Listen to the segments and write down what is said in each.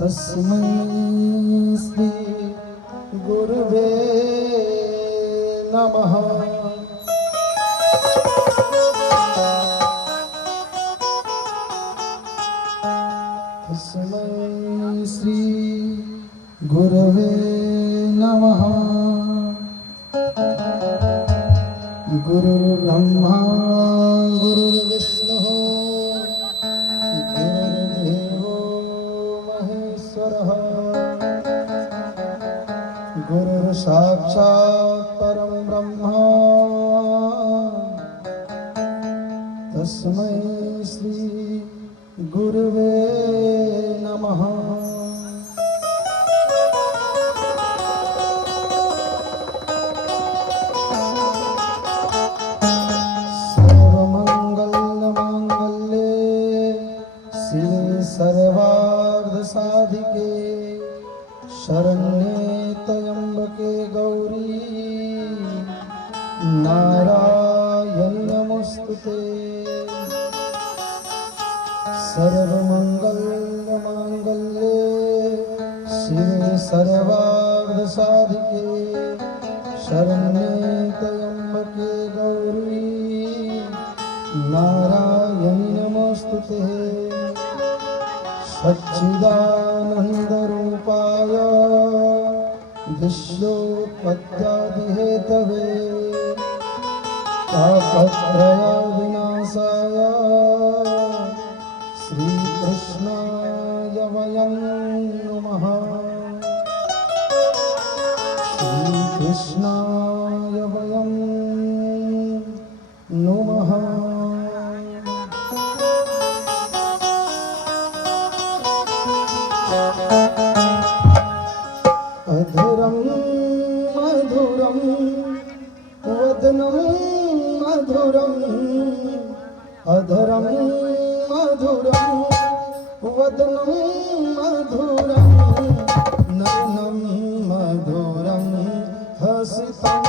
तस्मै श्री गुरुवे नमः। तस्मै श्री गुरुवे नमः। गुरुर्ब्रह्मा गुरुर्विष्णुः गुरुर्देवो महेश्वरः गुरुर्साक्षात् परं ब्रह्म तस्मै श्री गुरुवे नमः। सर्वार्धसाधिके शरण्ये त्र्यम्बके गौरी नारायणी नमोस्तुते। सर्वमङ्गलमाङ्गल्ये शिवे सर्वार्धसाधिके शरण्ये त्र्यम्बके गौरी नारायणी नमोस्तुते। सच्चिदानन्दरूपाय विश्वोत्पत्त्यादिहेतवे तापत्रयविनाशाय श्रीकृष्णाय वयं नमः। श्रीकृष्णाय वयं नमः। अधुरं मधुरं वदनं मधुरं अधुरं मधुरं वदनं मधुरं नयनं मधुरं हसितं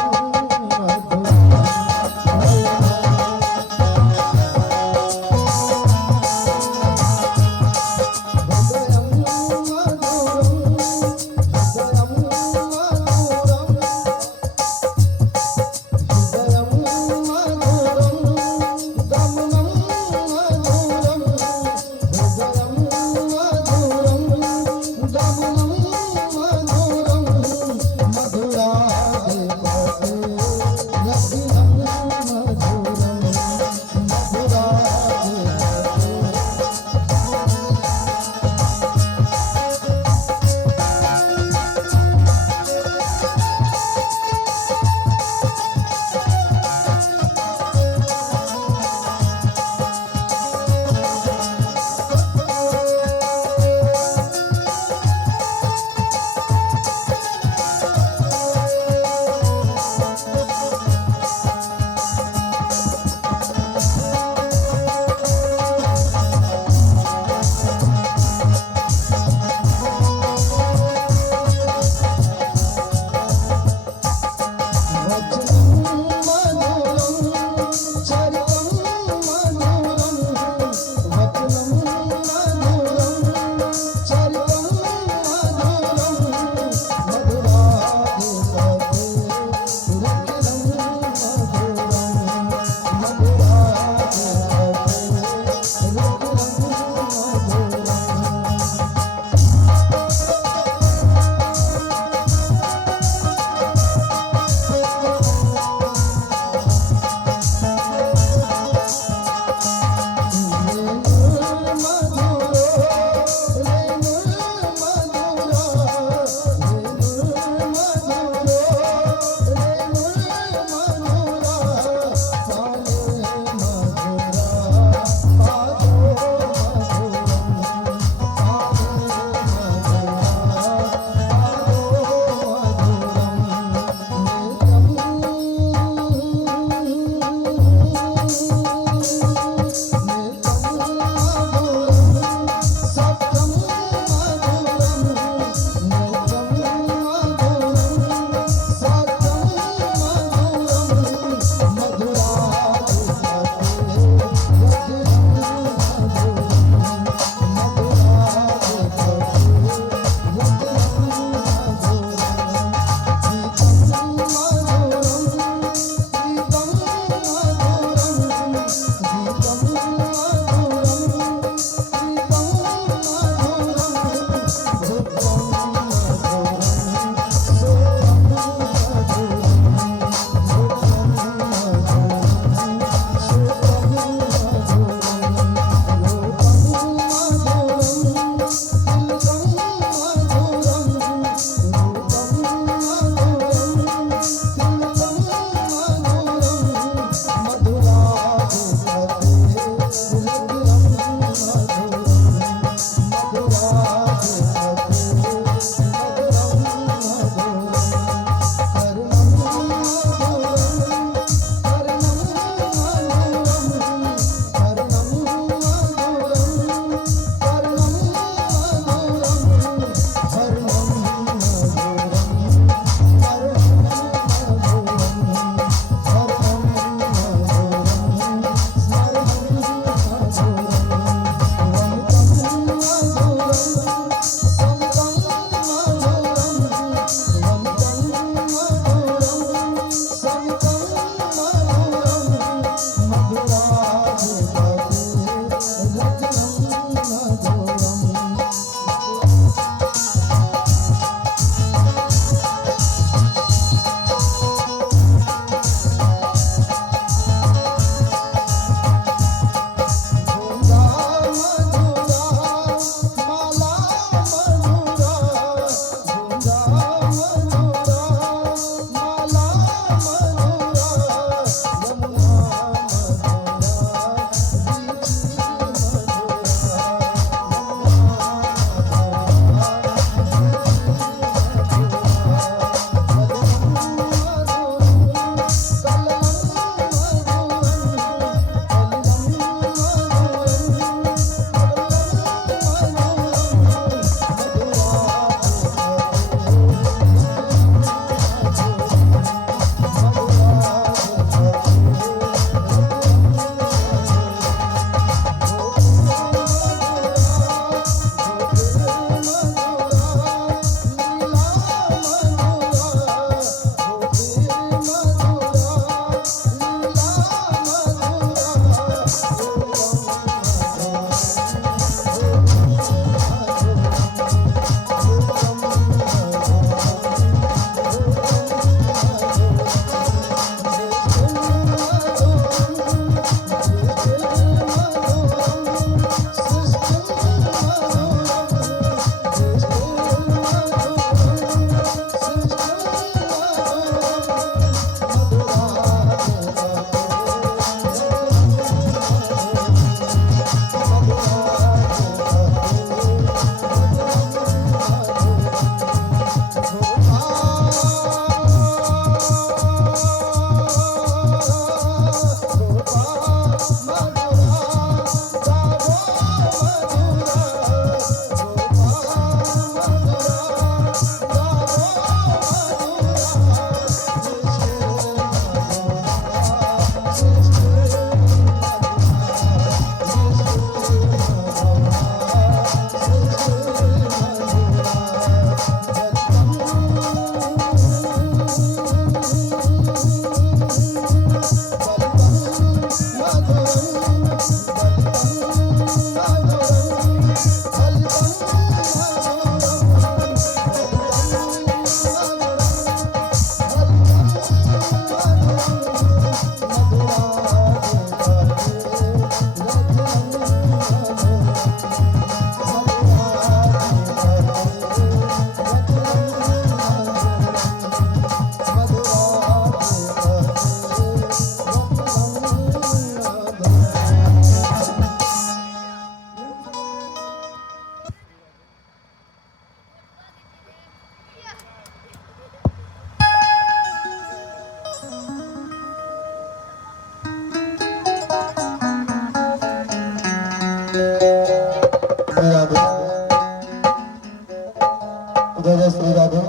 जय जय श्री राधे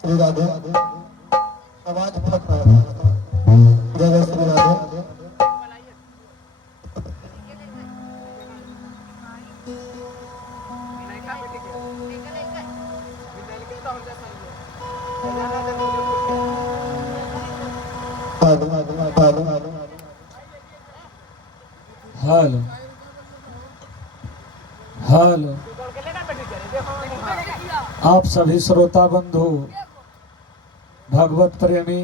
श्री राधे आवाज फट रहा है। जय जय श्री राधे हेलो हेलो आप सभी श्रोता बंधु भगवत प्रेमी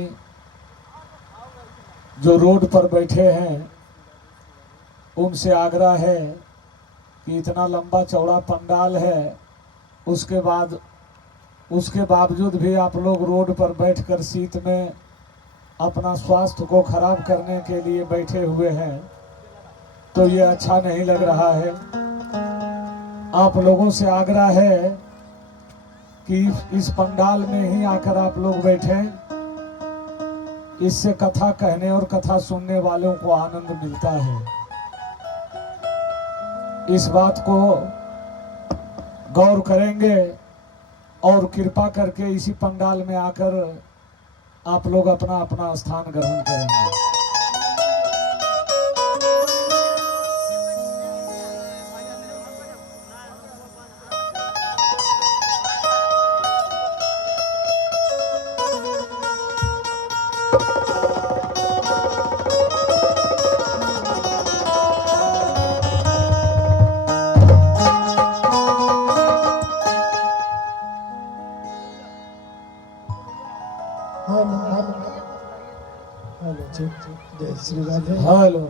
जो रोड पर बैठे हैं उनसे आग्रह है कि इतना लंबा चौड़ा पंडाल है, उसके बावजूद भी आप लोग रोड पर बैठकर शीत में अपना स्वास्थ्य को खराब करने के लिए बैठे हुए हैं, तो ये अच्छा नहीं लग रहा है। आप लोगों से आग्रह है कि इस पंडाल में ही आकर आप लोग बैठें, इससे कथा कहने और कथा सुनने वालों को आनंद मिलता है। इस बात को गौर करेंगे और कृपा करके इसी पंडाल में आकर आप लोग अपना अपना स्थान ग्रहण करेंगे। जय श्री राधे। हेलो,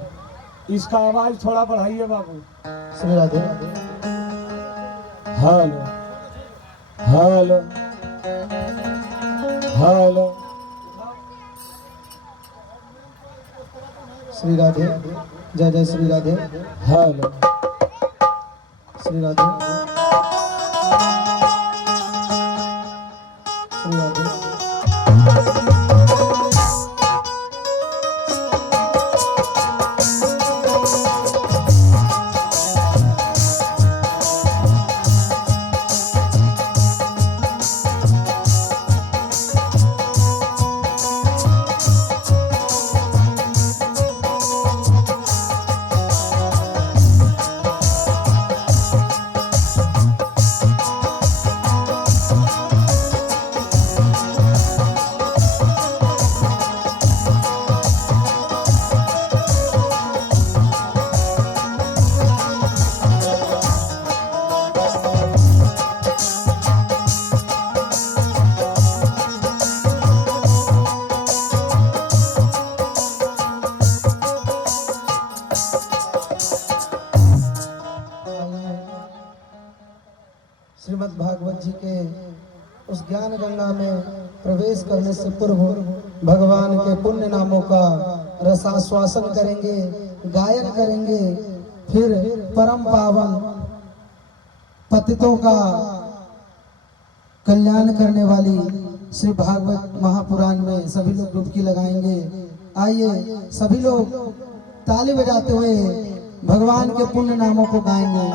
इसका आवाज थोड़ा बढ़ाइए बाबू। Shri Radhe. Hello hello hello. Shri Radhe. Jai Jai Shri Radhe. Hello Shri Radhe. Shri Radhe. Shrimad Bhagavat ji के उस ज्ञान गंगा में प्रवेश करने से पूर्व भगवान के पुण्य नामों का रसास्वासन करेंगे, गायन करेंगे, फिर परम पावन पतितों का कल्याण करने वाली श्री भागवत महापुराण में सभी लोग डुबकी लगाएंगे। आइए सभी लोग ताली बजाते हुए भगवान के पुण्य नामों को गाएंगे।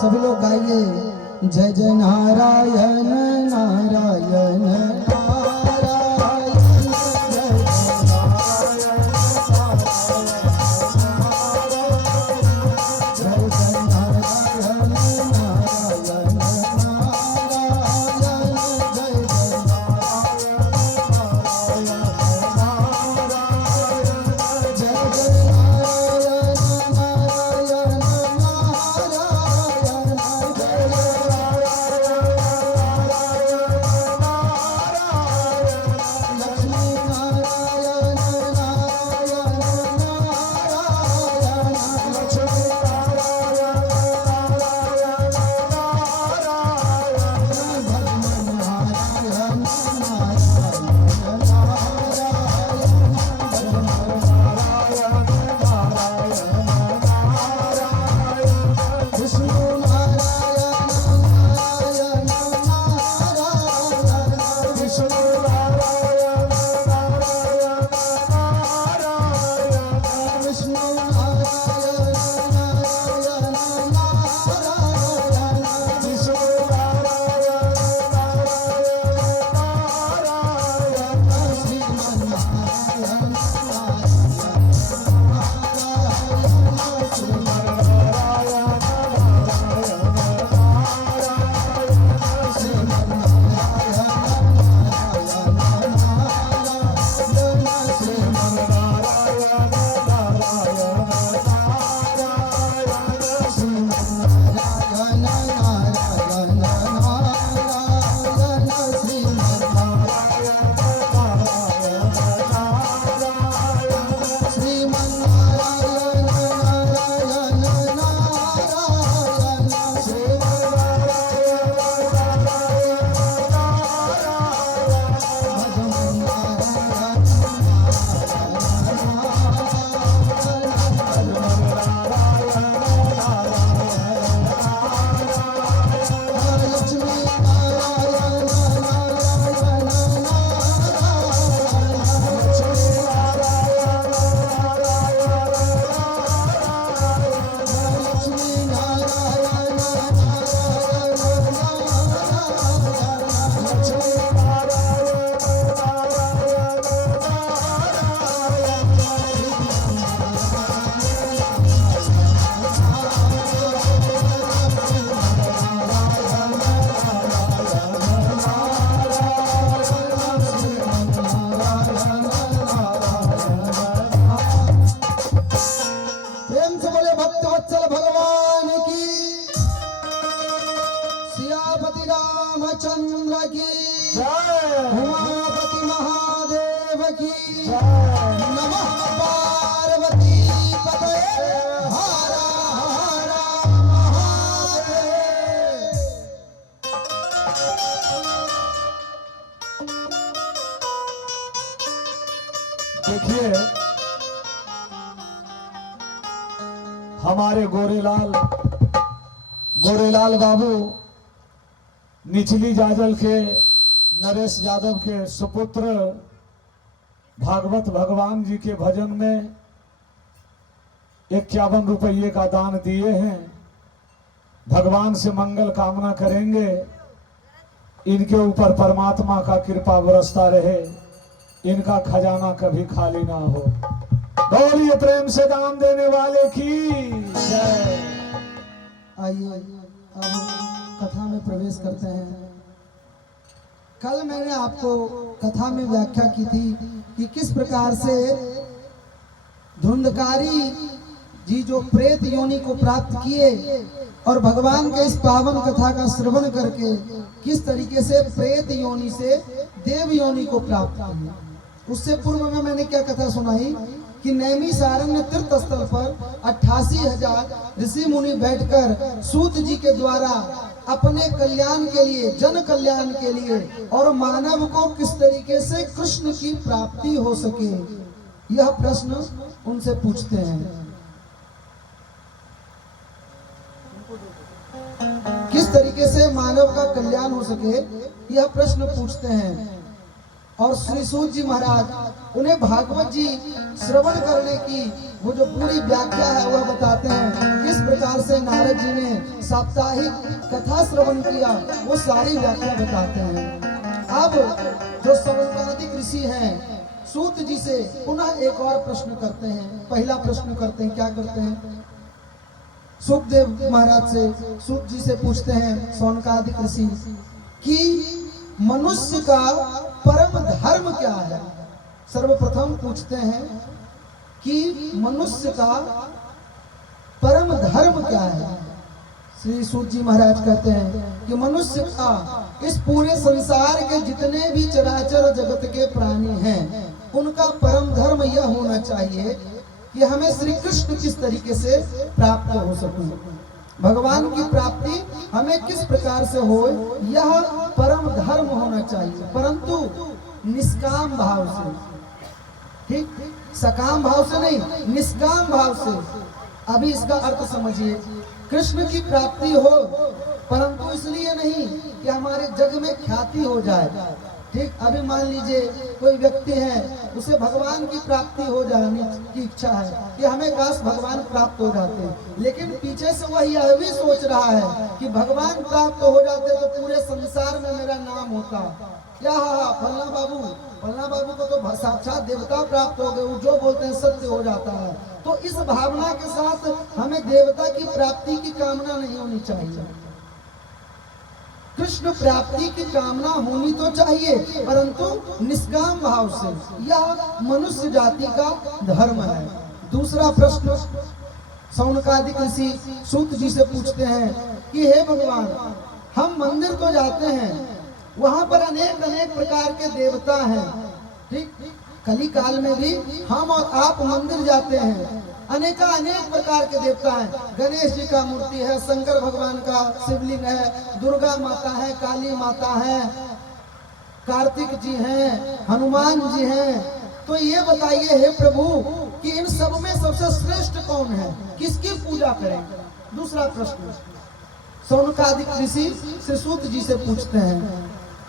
सभी लोग गाइए। जय जय नारायण नारायण नारायण जय उमापति महादेव की नमः पार्वती पतये हर हर महादेव। देखिए हमारे गोरेलाल बाबू निचली जाजल के नरेश यादव के सुपुत्र भागवत भगवान जी के भजन में 51 रुपये का दान दिए हैं। भगवान से मंगल कामना करेंगे, इनके ऊपर परमात्मा का कृपा बरसता रहे, इनका खजाना कभी खाली ना हो। बोलिए प्रेम से दान देने वाले की जय। आइए अब कथा में प्रवेश करते हैं। कल मैंने आपको कथा में व्याख्या की थी कि किस प्रकार से धुंधकारी जी जो प्रेत योनि को प्राप्त किए और भगवान के इस पावन कथा का श्रवण करके किस तरीके से प्रेत योनि से देव योनि को प्राप्त किया। उससे पूर्व में मैंने क्या कथा सुनाई कि नैमिषारण्य तीर्थ स्थल पर 88,000 ऋषि मुनि बैठकर सूत जी के द्वारा अपने कल्याण के लिए, जन कल्याण के लिए और मानव को किस तरीके से कृष्ण की प्राप्ति हो सके, यह प्रश्न उनसे पूछते हैं। किस तरीके से मानव का कल्याण हो सके, यह प्रश्न पूछते हैं। और श्री सूत जी महाराज उन्हें भागवत जी श्रवण करने की वो जो पूरी व्याख्या है वह बताते हैं। किस प्रकार से नारद जी ने साप्ताहिक कथा श्रवण किया वो सारी व्याख्या बताते हैं। अब जो सौनकादिक ऋषि हैं सूत जी से पुनः एक और प्रश्न करते हैं। पहला प्रश्न करते हैं, क्या करते हैं? सुखदेव महाराज से सूत जी से पूछते हैं सौनकादिक ऋषि कि मनुष्य का परम धर्म क्या है। सर्वप्रथम पूछते हैं कि मनुष्य का परम धर्म क्या है। श्री सूत जी महाराज कहते हैं कि मनुष्य का इस पूरे संसार के जितने भी चराचर जगत के प्राणी हैं उनका परम धर्म यह होना चाहिए कि हमें श्री कृष्ण किस तरीके से प्राप्त हो सके, भगवान की प्राप्ति हमें किस प्रकार से हो, यह परम धर्म होना चाहिए, परंतु निष्काम भाव से, ठीक, सकाम भाव से नहीं, निष्काम भाव से। अभी इसका अर्थ समझिए, कृष्ण की प्राप्ति हो परंतु इसलिए नहीं कि हमारे जग में ख्याति हो जाए, ठीक। अभी मान लीजिए कोई व्यक्ति है उसे भगवान की प्राप्ति हो जाने की इच्छा है कि हमें काश भगवान प्राप्त हो जाते, लेकिन पीछे से वह यह भी सोच रहा है कि भगवान प्राप्त हो जाते तो पूरे संसार में मेरा नाम होता, क्या फलना बाबू को तो साक्षात देवता प्राप्त हो गए, वो जो बोलते हैं सत्य हो जाता है। तो इस भावना के साथ हमें देवता की प्राप्ति की कामना नहीं होनी चाहिए। कृष्ण प्राप्ति की कामना होनी तो चाहिए परंतु निष्काम भाव से। यह मनुष्य जाति का धर्म है। दूसरा प्रश्न सौनकादिक ऋषि सूत जी से पूछते हैं कि हे भगवान, हम मंदिर तो जाते हैं, वहां पर अनेक अनेक प्रकार के देवता हैं, ठीक। कली काल में भी हम और आप मंदिर जाते हैं, अनेक प्रकार के देवता हैं। गणेश जी का मूर्ति है, शंकर भगवान का शिवलिंग है, दुर्गा माता है, काली माता है, कार्तिक जी हैं, हनुमान जी हैं। तो ये बताइए हे प्रभु कि इन सब में सबसे श्रेष्ठ कौन है, किसकी पूजा करें? दूसरा प्रश्न सौनकादिक ऋषि श्री सूत जी से पूछते हैं।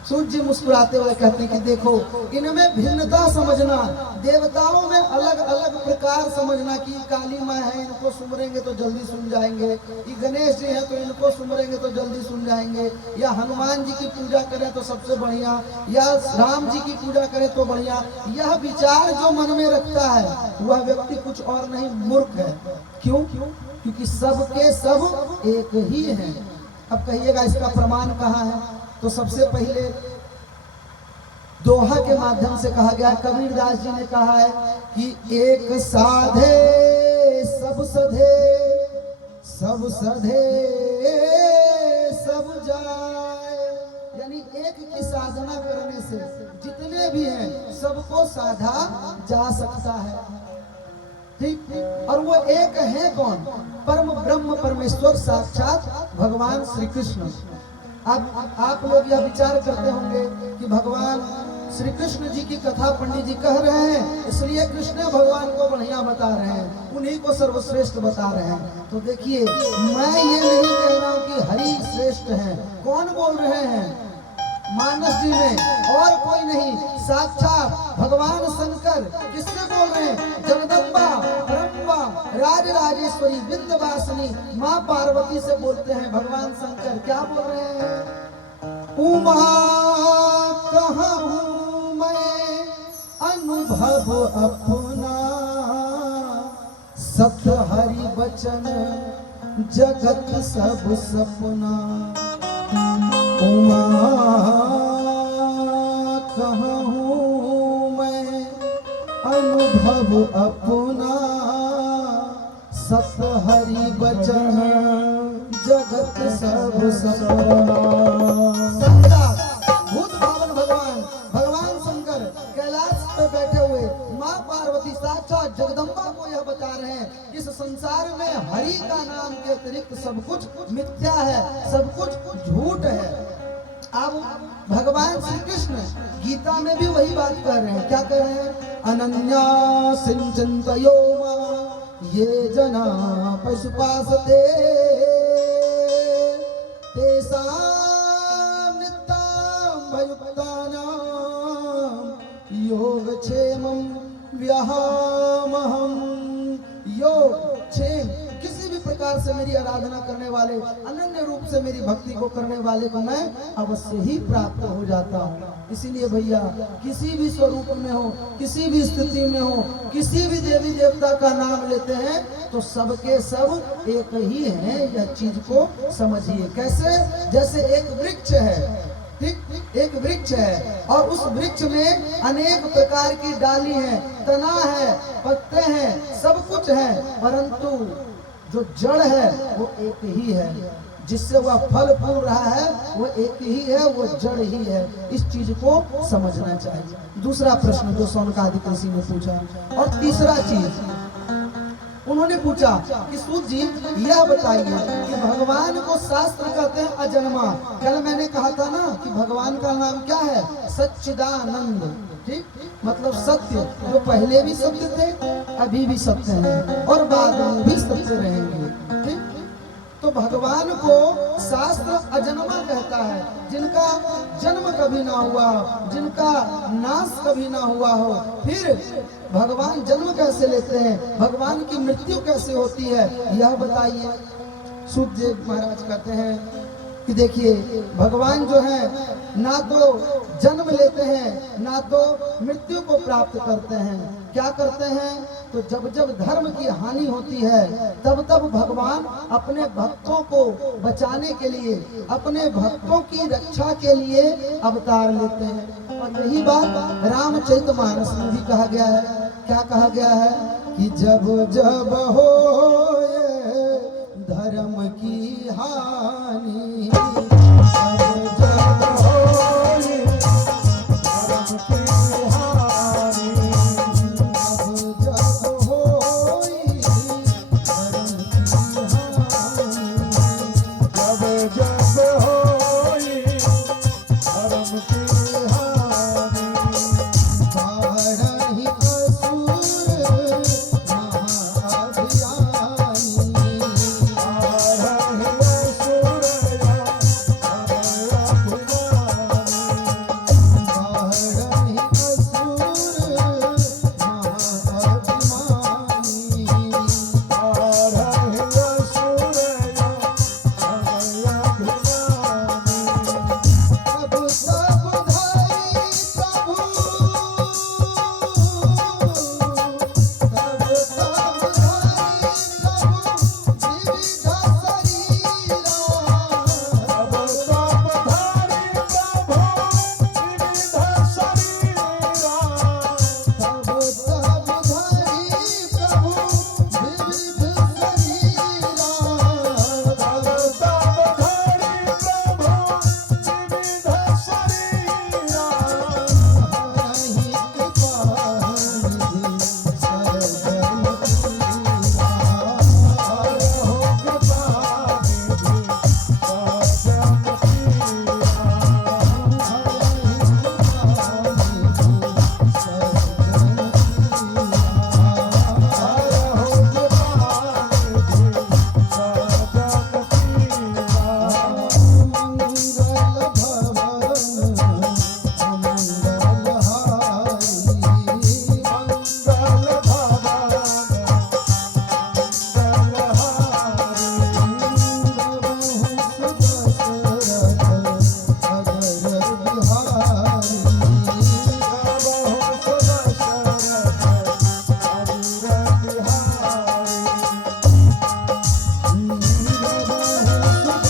सूत जी मुस्कुराते हुए कहते हैं कि देखो, इनमें भिन्नता समझना, देवताओं में अलग अलग प्रकार समझना कि काली माँ है इनको सुमरेंगे तो जल्दी सुन जाएंगे, ये गणेश जी है तो इनको सुमरेंगे तो जल्दी सुन जाएंगे, या हनुमान जी की पूजा करें तो सबसे बढ़िया, या राम जी की पूजा करें तो बढ़िया। यह विचार जो मन में रखता है वह व्यक्ति कुछ और नहीं, मूर्ख है। क्यों? क्योंकि सबके सब एक ही हैं। अब कहिएगा इसका प्रमाण कहाँ है? तो सबसे पहले दोहा के माध्यम से कहा गया, कबीरदास जी ने कहा है कि एक साधे सब सधे, सब सधे सब जाए, यानी एक की साधना करने से जितने भी हैं सबको साधा जा सकता है, ठीक। और वो एक है कौन? परम ब्रह्म परमेश्वर साक्षात भगवान श्री कृष्ण। अब आप लोग यह विचार करते होंगे कि भगवान श्री कृष्ण जी की कथा पंडित जी कह रहे हैं इसलिए कृष्ण भगवान को बढ़िया बता रहे हैं, उन्हीं को सर्वश्रेष्ठ बता रहे हैं। तो देखिए, मैं ये नहीं कह रहा हूँ कि हरि श्रेष्ठ है। कौन बोल रहे हैं? मानस जी में, और कोई नहीं, साक्षात भगवान शंकर। किससे बोल रहे हैं? जगदम्बा, ब्रह्मा, राजराजेश्वरी, विंध्यवासिनी माँ पार्वती से बोलते हैं भगवान शंकर। क्या बोल रहे हैं? उमा कहाँ हूँ मैं अनुभव अपना, सत हरि बचन जगत सब सपना। उमा कहाँ हूँ मैं अनुभव अपना, सत हरि बचन जगत सब सपना। भूत भावन भगवान शंकर कैलाश पे बैठे हुए माँ पार्वती साक्षात जगदम्बा को यह बता रहे हैं, इस संसार में हरि का नाम के अतिरिक्त सब कुछ मिथ्या है, सब कुछ झूठ है। अब भगवान श्री कृष्ण गीता में भी वही बात कर रहे हैं। क्या कर रहे हैं? अनन्या सिंचन्तयो मां ये जना पशुपासते, तेषां नित्यं भयुक्तानां योगक्षेमं व्याहामहम्। योगक्षेम, किसी भी प्रकार से मेरी आराधना करने वाले, अनन्य रूप से मेरी भक्ति को करने वाले को मैं अवश्य ही प्राप्त हो जाता हूँ। इसीलिए भैया, किसी भी स्वरूप में हो, किसी भी स्थिति में हो, किसी भी देवी देवता का नाम लेते हैं तो सबके सब एक ही हैं। यह चीज को समझिए। कैसे? जैसे एक वृक्ष है, ठीक, एक वृक्ष है और उस वृक्ष में अनेक प्रकार की डाली है, तना है, पत्ते हैं, सब कुछ है, परंतु जो जड़ है वो एक ही है। जिससे वह फल फूल रहा है वो एक ही है, वो जड़ ही है। इस चीज को समझना चाहिए। दूसरा प्रश्न जो शौनकादिक ऋषि ने पूछा, और तीसरा चीज उन्होंने पूछा कि सूत जी यह बताइए कि भगवान को शास्त्र कहते हैं अजन्मा। कल मैंने कहा था ना कि भगवान का नाम क्या है? सच्चिदानंद। ठीक, मतलब सत्य, जो पहले भी सत्य थे, अभी भी सत्य हैं और बाद में भी सत्य रहेंगे। ठीक, तो भगवान को शास्त्र अजन्मा कहता है, जिनका जन्म कभी ना हुआ, जिनका नाश कभी ना हुआ हो। फिर भगवान जन्म कैसे लेते हैं, भगवान की मृत्यु कैसे होती है, यह बताइए। सुखदेव महाराज कहते हैं कि देखिए, भगवान जो है ना तो जन्म लेते हैं ना तो मृत्यु को प्राप्त करते हैं। क्या करते हैं? तो जब जब धर्म की हानि होती है तब तब भगवान अपने भक्तों को बचाने के लिए, अपने भक्तों की रक्षा के लिए अवतार लेते हैं। और यही बात रामचरितमानस में भी कहा गया है। क्या कहा गया है? कि जब जब हो धर्म की हानि, जब जब होए धर्म की हानि, जब जब होए धर्म की हानि, जब जब होए धर्म की हानि, बारही असुर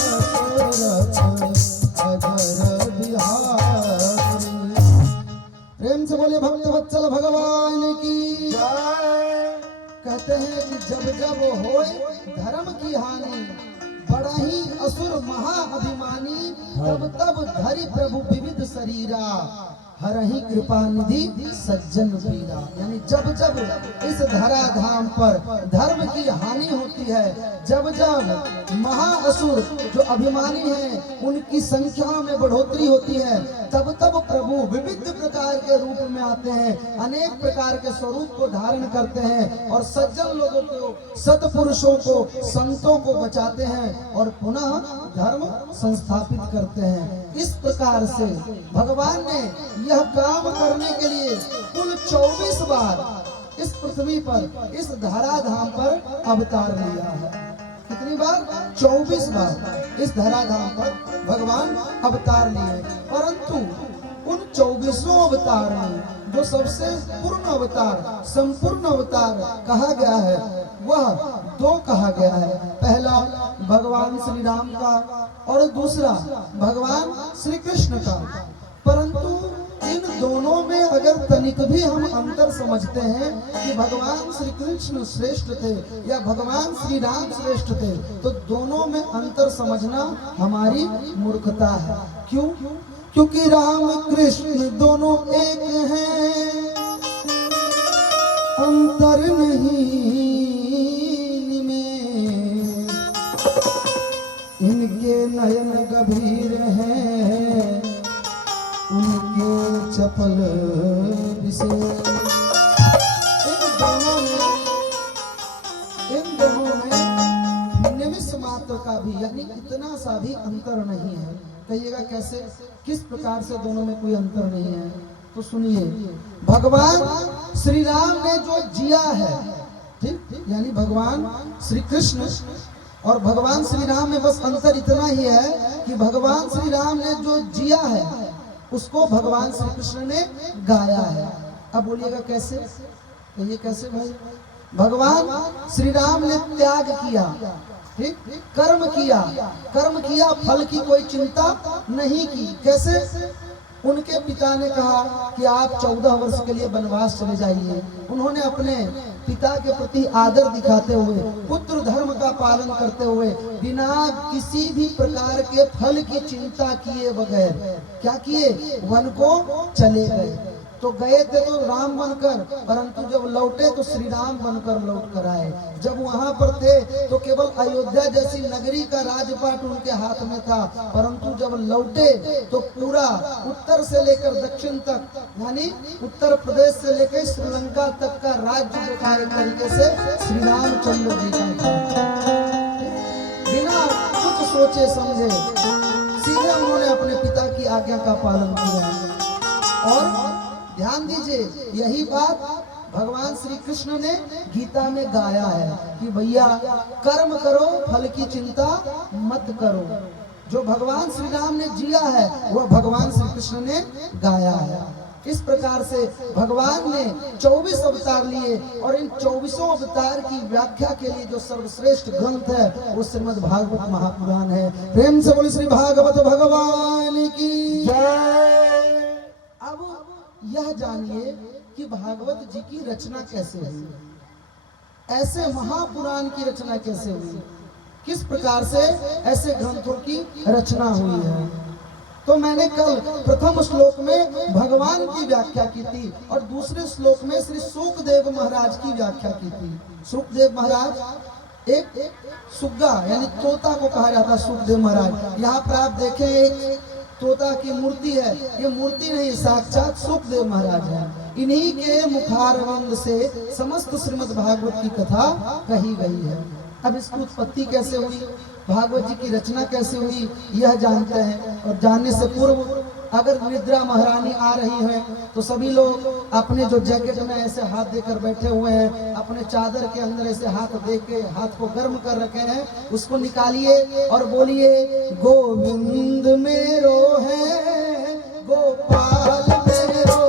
प्रेम से बोले भक्त वत्सल भगवान की जय। कहते हैं कि जब जब होए धर्म की हानि, बड़ा ही असुर महाअभिमानी, तब तब धरि प्रभु विविध शरीरा, हरहि कृपा निधि सज्जन पीरा। यानी जब जब इस धराधाम पर धर्म की हानि होती है, जब जब महाअसुर जो अभिमानी हैं उनकी संख्या में बढ़ोतरी होती है, तब तब प्रभु विविध प्रकार के रूप में आते हैं, अनेक प्रकार के स्वरूप को धारण करते हैं और सज्जन लोगों को, सत्पुरुषों को, संतों को बचाते हैं और पुनः धर्म संस्थापित करते हैं। इस प्रकार से भगवान ने यह काम करने के लिए कुल 24 बार इस पृथ्वी पर, इस धराधाम पर अवतार लिया है। कितनी बार? 24 बार इस धराधाम पर भगवान अवतार लिए। परंतु उन 24 अवतार में जो सबसे पूर्ण अवतार, संपूर्ण अवतार कहा गया है, वह 2 कहा गया है। पहला भगवान श्री राम का और दूसरा भगवान श्री कृष्ण का। परंतु इन दोनों में अगर तनिक भी हम अंतर समझते हैं कि भगवान श्री कृष्ण श्रेष्ठ थे या भगवान श्री राम श्रेष्ठ थे, तो दोनों में अंतर समझना हमारी मूर्खता है। क्यों? क्योंकि राम कृष्ण दोनों एक हैं, अंतर नहीं में, इनके नयन गंभीर हैं, उनके चपल विशेष। इन दोनों में निमिष मात्र का भी, यानी इतना सा भी अंतर नहीं है। कहिएगा कैसे, किस प्रकार से दोनों में कोई अंतर नहीं है? तो सुनिए, भगवान श्री राम ने जो जिया है, ठीक, यानी भगवान श्री कृष्ण और भगवान श्री राम में बस अंतर इतना ही है कि भगवान श्री राम ने जो जिया है उसको भगवान श्री कृष्ण ने गाया है। अब बोलिएगा कैसे? तो ये कैसे भाई? भगवान श्री राम ने त्याग किया, ठीक, कर्म किया, फल की कोई चिंता नहीं की। कैसे? उनके पिता ने कहा कि आप 14 वर्ष के लिए वनवास चले जाइए। उन्होंने अपने पिता के प्रति आदर दिखाते हुए, पुत्र धर्म का पालन करते हुए, बिना किसी भी प्रकार के फल की चिंता किए बगैर क्या किए? वन को चले गए। तो गए थे तो राम बनकर, परंतु जब लौटे तो श्री राम बनकर लौट कर आए। जब वहां पर थे तो केवल अयोध्या जैसी नगरी का राजपाट उनके हाथ में था, परंतु जब लौटे तो पूरा उत्तर से लेकर दक्षिण तक, यानी उत्तर प्रदेश से लेकर श्रीलंका तक का राज्य जो था एक तरीके से श्री रामचंद्र जी का था। बिना कुछ सोचे समझे सीधे उन्होंने अपने पिता की आज्ञा का पालन किया। और ध्यान दीजिए, यही बात भगवान श्री कृष्ण ने गीता में गाया है कि भैया कर्म करो, फल की चिंता मत करो। जो भगवान श्री राम ने जिया है वह भगवान श्री कृष्ण ने गाया है। इस प्रकार से भगवान ने 24 अवतार लिए और इन 24 अवतार की व्याख्या के लिए जो सर्वश्रेष्ठ ग्रंथ है वो श्रीमद् भागवत महापुराण है। प्रेम से बोले श्री भागवत भगवान की जय। अब यह जानिए कि भागवत जी की रचना कैसे हुई, ऐसे महापुराण की रचना कैसे हुई, किस प्रकार से ऐसे ग्रंथों की रचना हुई है। तो मैंने कल प्रथम श्लोक में भगवान की व्याख्या की थी और दूसरे श्लोक में श्री शुकदेव महाराज की व्याख्या की थी। शुकदेव महाराज एक सुग्गा यानी तोता को कहा जाता है शुकदेव महाराज। यहाँ पर आप देखें एक तोता की मूर्ति है, ये मूर्ति नहीं साक्षात शुकदेव महाराज है। इन्हीं के मुखारविंद से समस्त श्रीमद् भागवत की कथा कही गई है। अब इसकी उत्पत्ति कैसे हुई, भागवत जी की रचना कैसे हुई, यह जानते हैं। और जानने से पूर्व अगर निद्रा महारानी आ रही है तो सभी लोग अपने जो जैकेट में ऐसे हाथ देकर बैठे हुए हैं, अपने चादर के अंदर ऐसे हाथ दे के हाथ को गर्म कर रखे हैं, उसको निकालिए और बोलिए गोविंद मेरो है, गोपाल मेरो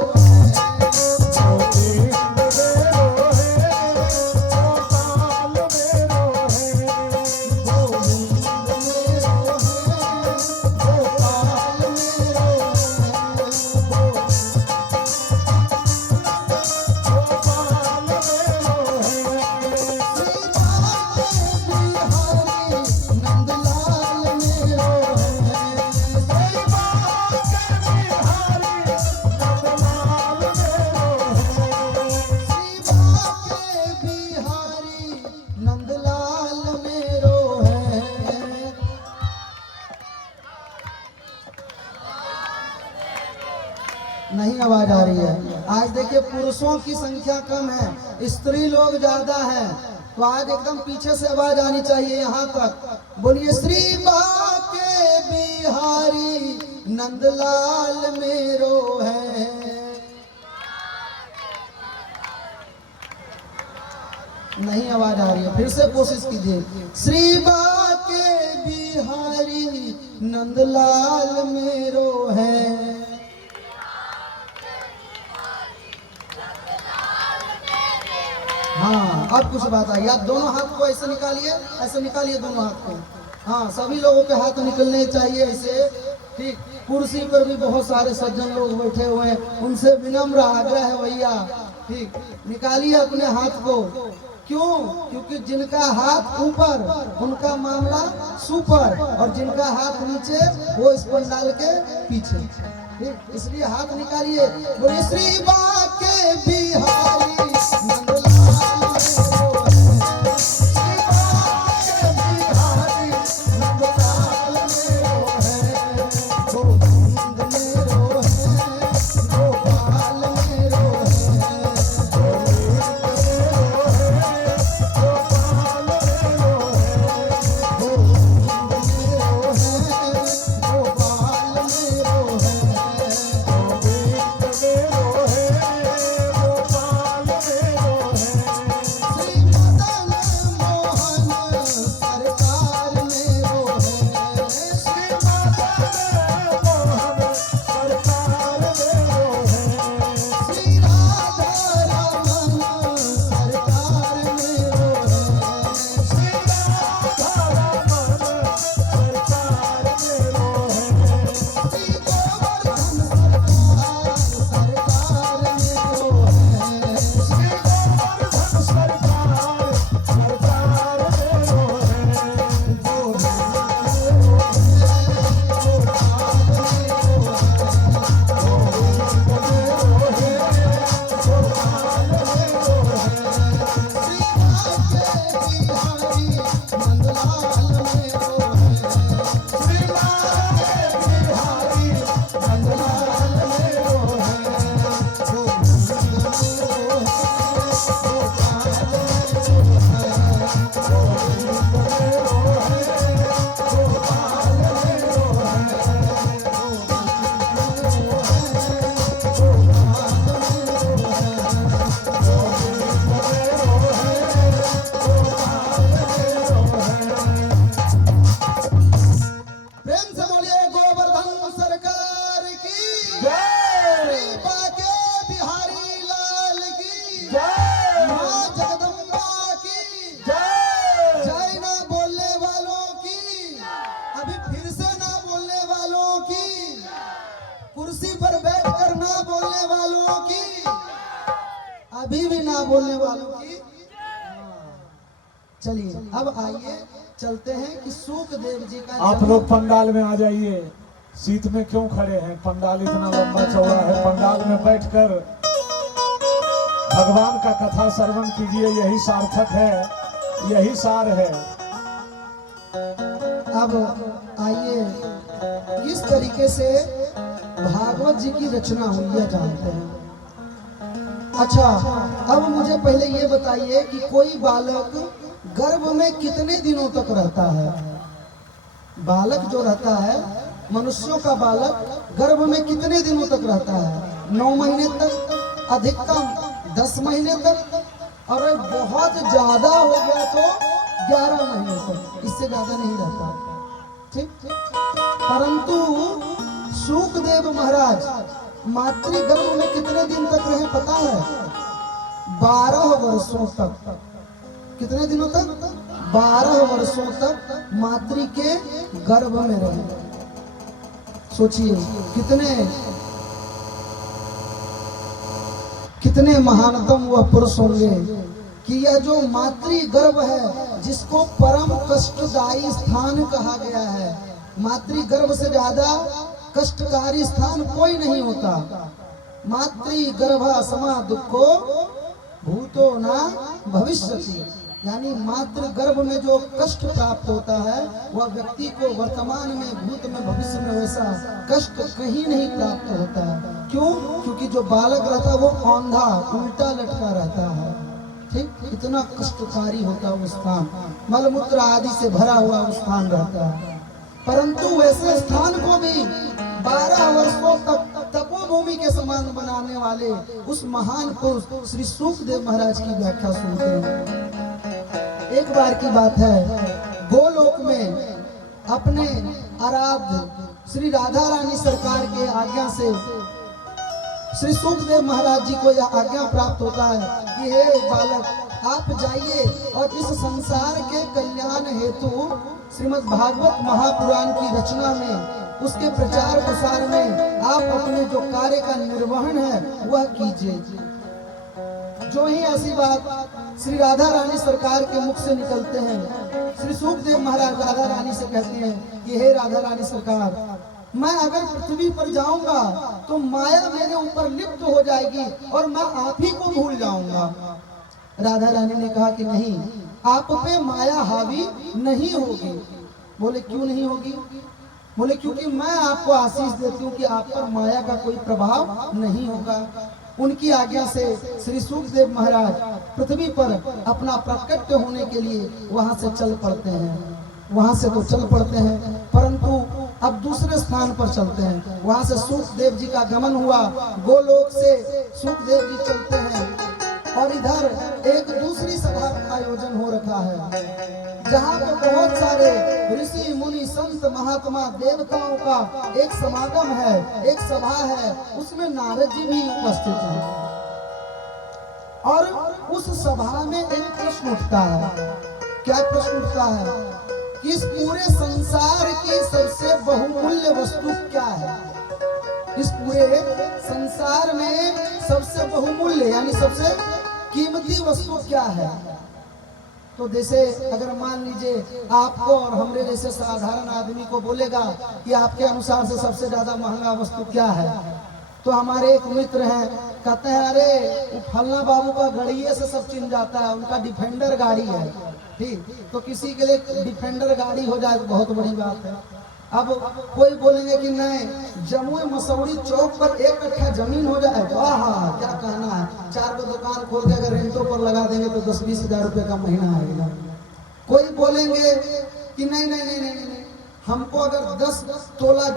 नहीं आवाज आ रही है। आज देखिए पुरुषों की संख्या कम है, स्त्री लोग ज्यादा है, तो आज एकदम पीछे से आवाज आनी चाहिए यहाँ तक। बोलिए श्री बाके बिहारी नंदलाल मेरो है। नहीं आवाज आ रही है, फिर से कोशिश कीजिए। श्री बाके बिहारी नंदलाल मेरो है। हाँ, अब कुछ बात आई। आप दोनों हाथ को ऐसे निकालिए, ऐसे निकालिए दोनों हाथ को। हाँ, सभी लोगों के हाथ निकलने चाहिए ऐसे। ठीक, कुर्सी पर भी बहुत सारे सज्जन लोग बैठे हुए हैं, उनसे विनम्र आग्रह है भैया। ठीक, निकालिए अपने हाथ को। क्यों? क्योंकि जिनका हाथ ऊपर उनका मामला सुपर, और जिनका हाथ नीचे वो इस पंडाल के पीछे। ठीक, इसलिए हाथ निकालिए। बोलिए श्री बाके बिहारी अभी भी ना बोलने वालों की। चलिए अब आइए चलते हैं कि सूकदेव जी का। आप लोग पंडाल में आ जाइए। सीट में क्यों खड़े हैं? पंडाल इतना लंबा चौड़ा है। पंडाल में बैठकर भगवान का कथा श्रवण कीजिए, यही सार्थक है, यही सार है। अब आइए किस तरीके से भागवत जी की रचना हुई है जानते हैं। अच्छा, अब मुझे पहले ये बताइए कि कोई बालक गर्भ में कितने दिनों तक रहता है? बालक जो रहता है, मनुष्यों का बालक गर्भ में कितने दिनों तक रहता है? 9 महीने तक, अधिकतम 10 महीने तक, और बहुत ज्यादा हो गया तो 11 महीने तक, इससे ज्यादा नहीं रहता। ठीक, परंतु सूकदेव महाराज मातृगर्भ में कितने दिन तक रहे पता है? 12 वर्षों तक। कितने दिनों तक? 12 वर्षों तक मातृ के गर्भ में रहे। सोचिए कितने महानतम वह पुरुष होंगे कि यह जो मातृ गर्भ है, जिसको परम कष्टदायी स्थान कहा गया है, मातृ गर्भ से ज्यादा कष्टकारी स्थान कोई नहीं होता। मातृ गर्भ समा दुखो भूतो ना भविष्यति, यानी मातृ गर्भ में जो कष्ट प्राप्त होता है वह व्यक्ति को वर्तमान में, भूत में, भविष्य में वैसा कष्ट कहीं नहीं प्राप्त होता है। क्यों? क्योंकि जो बालक रहता है वो औंधा, उल्टा लटका रहता है। ठीक, इतना कष्टकारी होता है वो स्थान, मलमूत्र आदि से भरा हुआ वो स्थान रहता है। परंतु वैसे स्थान को भी 12 वर्षों तक तपोभूमि के समान बनाने वाले उस महान पुरुष श्री शुकदेव महाराज की व्याख्या सुनते हैं। एक बार की बात है, गोलोक में अपने आराध्य श्री राधा रानी सरकार के आज्ञा से श्री शुकदेव महाराज जी को यह आज्ञा प्राप्त होता है कि हे बालक, आप जाइए और इस संसार के कल्याण हेतु श्रीमद् भागवत महापुराण की रचना में, उसके प्रचार प्रसार में आप अपने जो कार्य का निर्वहन है वह कीजिए। जो ही ऐसी बात श्री राधा रानी सरकार के मुख से निकलते हैं, श्री शुकदेव महाराज राधा रानी से कहते हैं कि हे राधा रानी सरकार, मैं अगर पृथ्वी पर जाऊंगा तो माया मेरे ऊपर लिप्त हो जाएगी और मैं आप ही को भूल जाऊंगा। राधा रानी ने कहा कि नहीं, आप पे माया हावी नहीं होगी। बोले क्यों नहीं होगी? बोले क्योंकि मैं आपको आशीष देती हूँ कि आप पर माया का कोई प्रभाव नहीं होगा। उनकी आज्ञा से श्री शुकदेव महाराज पृथ्वी पर अपना प्रकट होने के लिए वहां से चल पड़ते हैं। वहां से तो चल पड़ते हैं, परंतु अब दूसरे स्थान पर चलते हैं। वहां से शुकदेव जी का गमन हुआ, गोलोक से शुकदेव जी चलते हैं और इधर एक दूसरी सभा का आयोजन हो रखा है, जहाँ पे बहुत सारे ऋषि मुनि संत महात्मा देवताओं का एक समागम है, एक सभा है। उसमें नारद जी भी उपस्थित हैं और उस सभा में एक प्रश्न उठता है। क्या प्रश्न उठता है कि इस पूरे संसार की सबसे बहुमूल्य वस्तु क्या है? इस पूरे संसार में सबसे बहुमूल्य यानी सबसे कीमती वस्तु क्या है? तो जैसे अगर मान लीजिए आपको और हमरे जैसे साधारण आदमी को बोलेगा कि आपके अनुसार से सबसे ज्यादा महंगा वस्तु क्या है, तो हमारे एक मित्र हैं, कहते हैं अरे फलना बाबू का गड़िए से सब चिन जाता है, उनका डिफेंडर गाड़ी है। ठीक, तो किसी के लिए डिफेंडर गाड़ी हो जाए तो बहुत बड़ी बात है। अब कोई बोलेंगे कि नहीं, जमुई मसौड़ी चौक पर 1 कट्ठा जमीन हो जाए तो आहा क्या कहना है, 4 को दुकान खोल के अगर रेंटों पर लगा देंगे तो 10-20 हजार रुपए का महीना आएगा। कोई बोलेंगे कि नहीं नहीं नहीं नहीं, नहीं, हमको अगर 10 तोला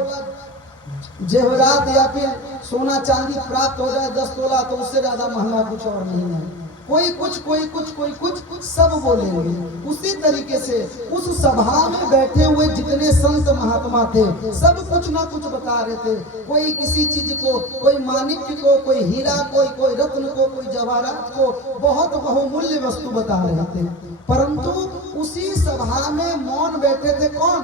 जेवरात या फिर सोना चांदी प्राप्त हो जाए 10 तोला, तो उससे ज्यादा महंगा कुछ और नहीं है। कोई कुछ कोई कुछ सब बोलेंगे। उसी तरीके से उस सभा में बैठे हुए जितने संत महात्मा थे सब कुछ ना कुछ बता रहे थे। कोई किसी चीज को, कोई माणिक्य को, कोई हीरा को, कोई रत्न को, कोई जवाहरात को, बहुत बहुमूल्य वस्तु बता रहे थे। परंतु उसी सभा में मौन बैठे थे कौन?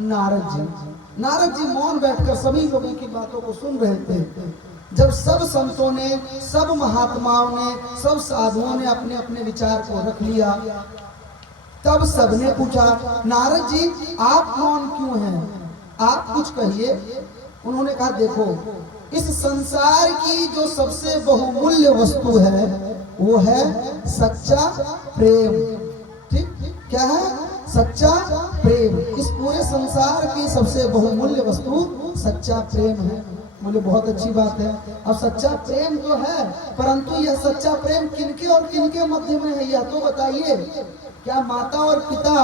नारद जी। नारद जी मौन बैठकर सभी लोगों की बातों को सुन रहे थे। जब सब संतों ने, सब महात्माओं ने, सब साधुओं ने अपने अपने विचार को रख लिया, तब सबने पूछा नारद जी आप मौन क्यों हैं, आप कुछ कहिए। उन्होंने कहा देखो, इस संसार की जो सबसे बहुमूल्य वस्तु है वो है सच्चा प्रेम। ठीक, क्या है? सच्चा प्रेम। इस पूरे संसार की सबसे बहुमूल्य वस्तु सच्चा प्रेम है। बोले बहुत अच्छी बात है। अब सच्चा प्रेम तो है, परंतु यह सच्चा प्रेम किनके और किनके मध्य में है यह तो बताइए। क्या माता और पिता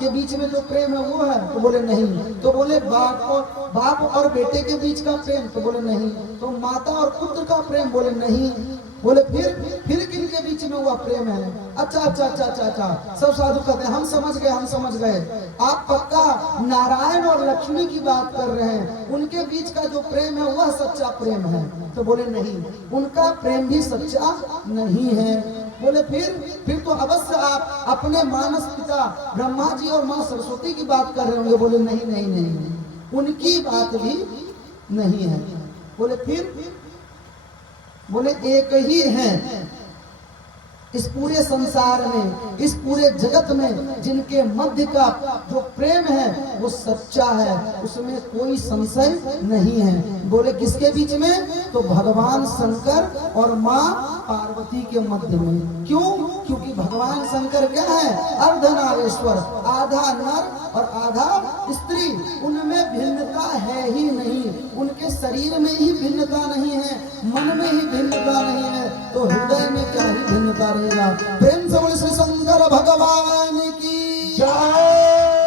के बीच में जो प्रेम है वो है? तो बोले नहीं। तो बोले बाप और बेटे के बीच का प्रेम? तो बोले नहीं। तो माता और पुत्र का प्रेम? बोले नहीं। बोले फिर किनके बीच में हुआ प्रेम है? अच्छा। सब साधु कहते हैं हम समझ गए। आप पक्का नारायण और लक्ष्मी की बात कर रहे हैं, उनके बीच का जो प्रेम है वह सच्चा प्रेम है? तो बोले नहीं, उनका प्रेम भी सच्चा नहीं है। बोले फिर तो अवश्य आप अपने मानस पिता ब्रह्मा जी और माँ सरस्वती की बात कर रहे होंगे। बोले नहीं, उनकी बात भी नहीं है। बोले फिर? बोले एक ही है इस पूरे संसार में, इस पूरे जगत में, जिनके मध्य का जो प्रेम है वो सच्चा है, उसमें कोई संशय नहीं है। बोले किसके बीच में? तो भगवान शंकर और माँ पार्वती के मध्य में। क्यों? क्योंकि भगवान शंकर क्या है? अर्धनारेश्वर, आधा नर और आधा स्त्री। उनमें भिन्नता है ही नहीं, उनके शरीर में ही भिन्नता नहीं है, मन में ही भिन्नता नहीं है, तो हृदय में क्या ही भिन्नता रहेगा। प्रेम से बोले श्री शंकर भगवान की जय।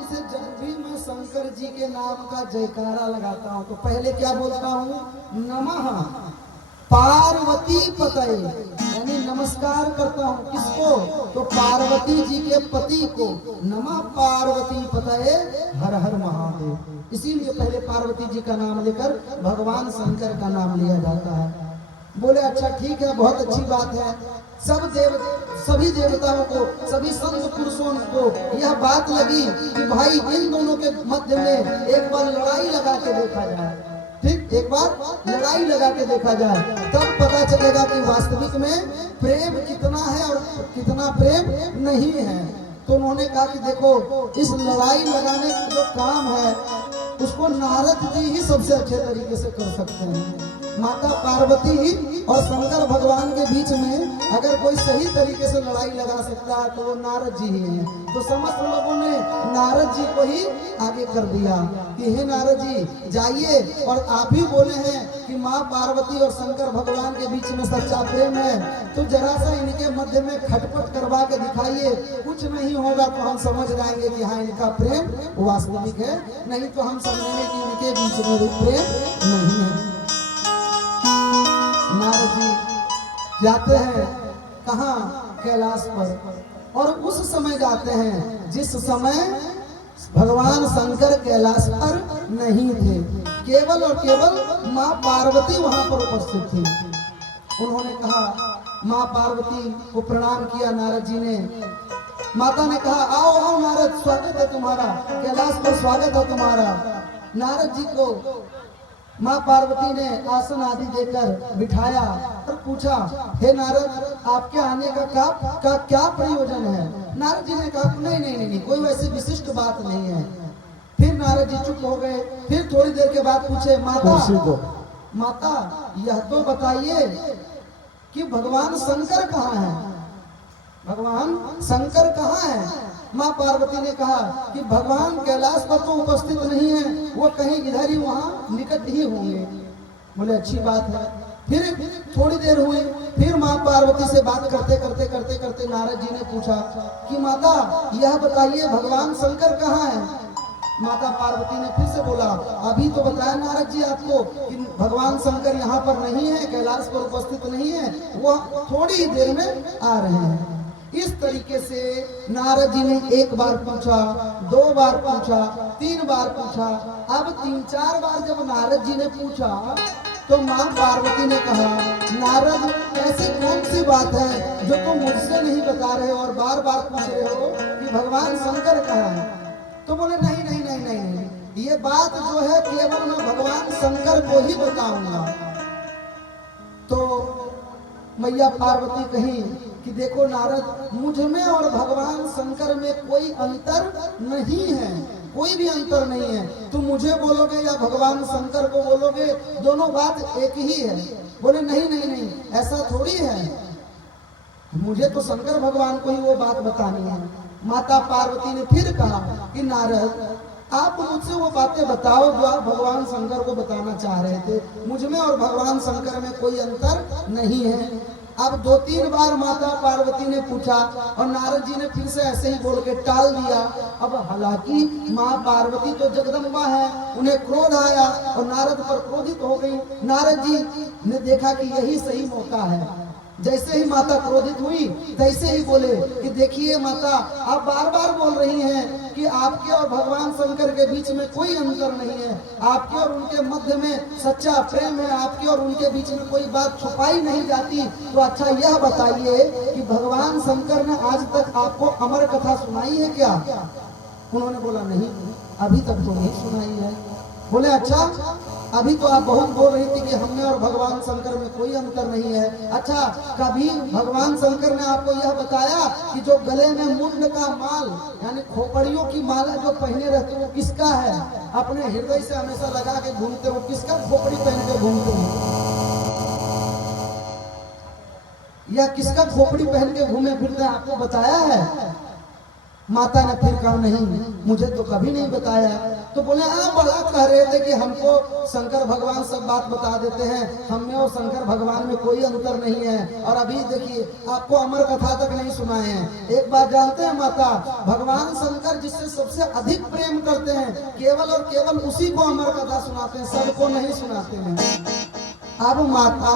दिन से जब भी मैं शंकर जी के नाम का जयकारा लगाता हूँ तो पहले क्या बोलता हूँ? नमः पार्वती पतये, यानी नमस्कार करता हूँ किसको? तो पार्वती जी के पति को। नमः पार्वती पतये हर हर महादेव। इसीलिए पहले पार्वती जी का नाम लेकर भगवान शंकर का नाम लिया जाता है। बोले अच्छा ठीक है, बहुत अच्छी बात है। सभी देवताओं को, सभी संत पुरुषों को यह बात लगी कि भाई इन दोनों के मध्य में एक बार लड़ाई लगा के देखा जाए। ठीक, एक बार लड़ाई लगा के देखा जाए, तब पता चलेगा कि वास्तविक में प्रेम कितना है और कितना प्रेम नहीं है। तो उन्होंने कहा कि देखो, इस लड़ाई लगाने का जो काम है उसको नारद जी ही सबसे अच्छे तरीके से कर सकते हैं। माता पार्वती और शंकर भगवान के बीच में अगर कोई सही तरीके से लड़ाई लगा सकता है तो वो नारद जी ही हैं। तो समस्त लोगों ने नारद जी को ही आगे कर दिया कि हे नारद जी जाइए, और आप ही बोले हैं कि माँ पार्वती और शंकर भगवान के बीच में सच्चा प्रेम है, तो जरा सा इनके मध्य में खटपट करवा के दिखाइए। कुछ नहीं होगा तो हम समझ जाएंगे कि हाँ इनका प्रेम वास्तविक है, नहीं तो हम समझेंगे कि इनके बीच में भी प्रेम नहीं है। नारद जी जाते हैं कहाँ? कैलाश पर। और उस समय जाते हैं जिस समय भगवान शंकर कैलाश पर नहीं थे, केवल और केवल माँ पार्वती वहां पर उपस्थित थी। उन्होंने कहा, माँ पार्वती को प्रणाम किया नारद जी ने। माता ने कहा आओ आओ नारद, स्वागत है तुम्हारा, कैलाश पर स्वागत है तुम्हारा। नारद जी को माँ पार्वती ने आसन आदि देकर बिठाया और पूछा, हे नारद आपके आने का क्या प्रयोजन है? नारद जी ने कहा नहीं नहीं नहीं, नहीं कोई वैसी विशिष्ट बात नहीं है। फिर नारद जी चुप हो गए। फिर थोड़ी देर के बाद पूछे, माता यह तो बताइए कि भगवान शंकर कहाँ है? भगवान शंकर कहाँ है? माँ पार्वती ने कहा कि भगवान कैलाश पर तो उपस्थित नहीं है, वो कहीं इधर ही वहाँ निकट ही होंगे। बोले अच्छी बात है। फिर थोड़ी देर हुई, फिर माँ पार्वती से बात करते करते नारद जी ने पूछा कि माता यह बताइए भगवान शंकर कहाँ है? माता पार्वती ने फिर से बोला, अभी तो बताया नारद जी आपको कि भगवान शंकर यहाँ पर नहीं है, कैलाश पर उपस्थित नहीं है, वो थोड़ी ही देर में आ रहे हैं। इस तरीके से नारद जी ने एक बार पूछा, दो बार पूछा, तीन बार पूछा। अब तीन चार बार जब नारद जी ने पूछा तो माँ पार्वती ने कहा, नारद ऐसी कौन सी बात है जो तुम मुझसे नहीं बता रहे हो और बार बार पूछ रहे हो कि भगवान शंकर कहाँ है? तो बोले नहीं नहीं नहीं नहीं नहीं, ये बात जो है केवल मैं भगवान शंकर को ही बताऊंगा। तो मैया पार्वती कही कि देखो नारद, मुझ में और भगवान शंकर में कोई अंतर नहीं है, कोई भी अंतर नहीं है। तुम मुझे बोलोगे या भगवान शंकर को बोलोगे, दोनों बात एक ही है। बोले नहीं नहीं नहीं, ऐसा थोड़ी है, मुझे तो शंकर भगवान को ही वो बात बतानी है। माता पार्वती ने फिर कहा कि नारद आप मुझसे वो बातें बताओ जो आप भगवान शंकर को बताना चाह रहे थे। मुझ में और भगवान शंकर में कोई अंतर नहीं है। अब दो तीन बार माता पार्वती ने पूछा और नारद जी ने फिर से ऐसे ही बोल के टाल दिया। अब हालांकि माँ पार्वती तो जगदम्बा है, उन्हें क्रोध आया और नारद पर क्रोधित हो गई। नारद जी ने देखा कि यही सही मौका है। जैसे ही माता क्रोधित हुई तैसे ही बोले कि देखिए माता, आप बार बार बोल रही हैं कि आपके और भगवान शंकर के बीच में कोई अंतर नहीं है, आपके और उनके मध्य में सच्चा प्रेम है, आपके और उनके बीच में कोई बात छुपाई नहीं जाती। तो अच्छा यह बताइए कि भगवान शंकर ने आज तक आपको अमर कथा सुनाई है क्या? उन्होंने बोला नहीं, अभी तक तो नहीं सुनाई है। बोले अच्छा, अभी तो आप बहुत बोल रही थी कि हमने और भगवान शंकर में कोई अंतर नहीं है। अच्छा, कभी भगवान शंकर ने आपको यह बताया कि जो गले में मुंड का माल यानी खोपड़ियों की माला जो पहने रहते हो किसका है? अपने हृदय से हमेशा लगा के घूमते हो, किसका खोपड़ी पहन के घूमते हो? या किसका खोपड़ी पहन के घूमे फिरते हैं, आपको बताया है? माता ने फिर कहा नहीं, मुझे तो कभी नहीं बताया। तो बोले आप बड़ा कह रहे थे कि हमको शंकर भगवान सब बात बता देते हैं, हम में और शंकर भगवान में कोई अंतर नहीं है, और अभी देखिए आपको अमर कथा तक नहीं सुनाए हैं। एक बात जानते हैं माता, भगवान शंकर जिससे सबसे अधिक प्रेम करते हैं केवल और केवल उसी को अमर कथा सुनाते हैं, सबको नहीं सुनाते हैं। अब माता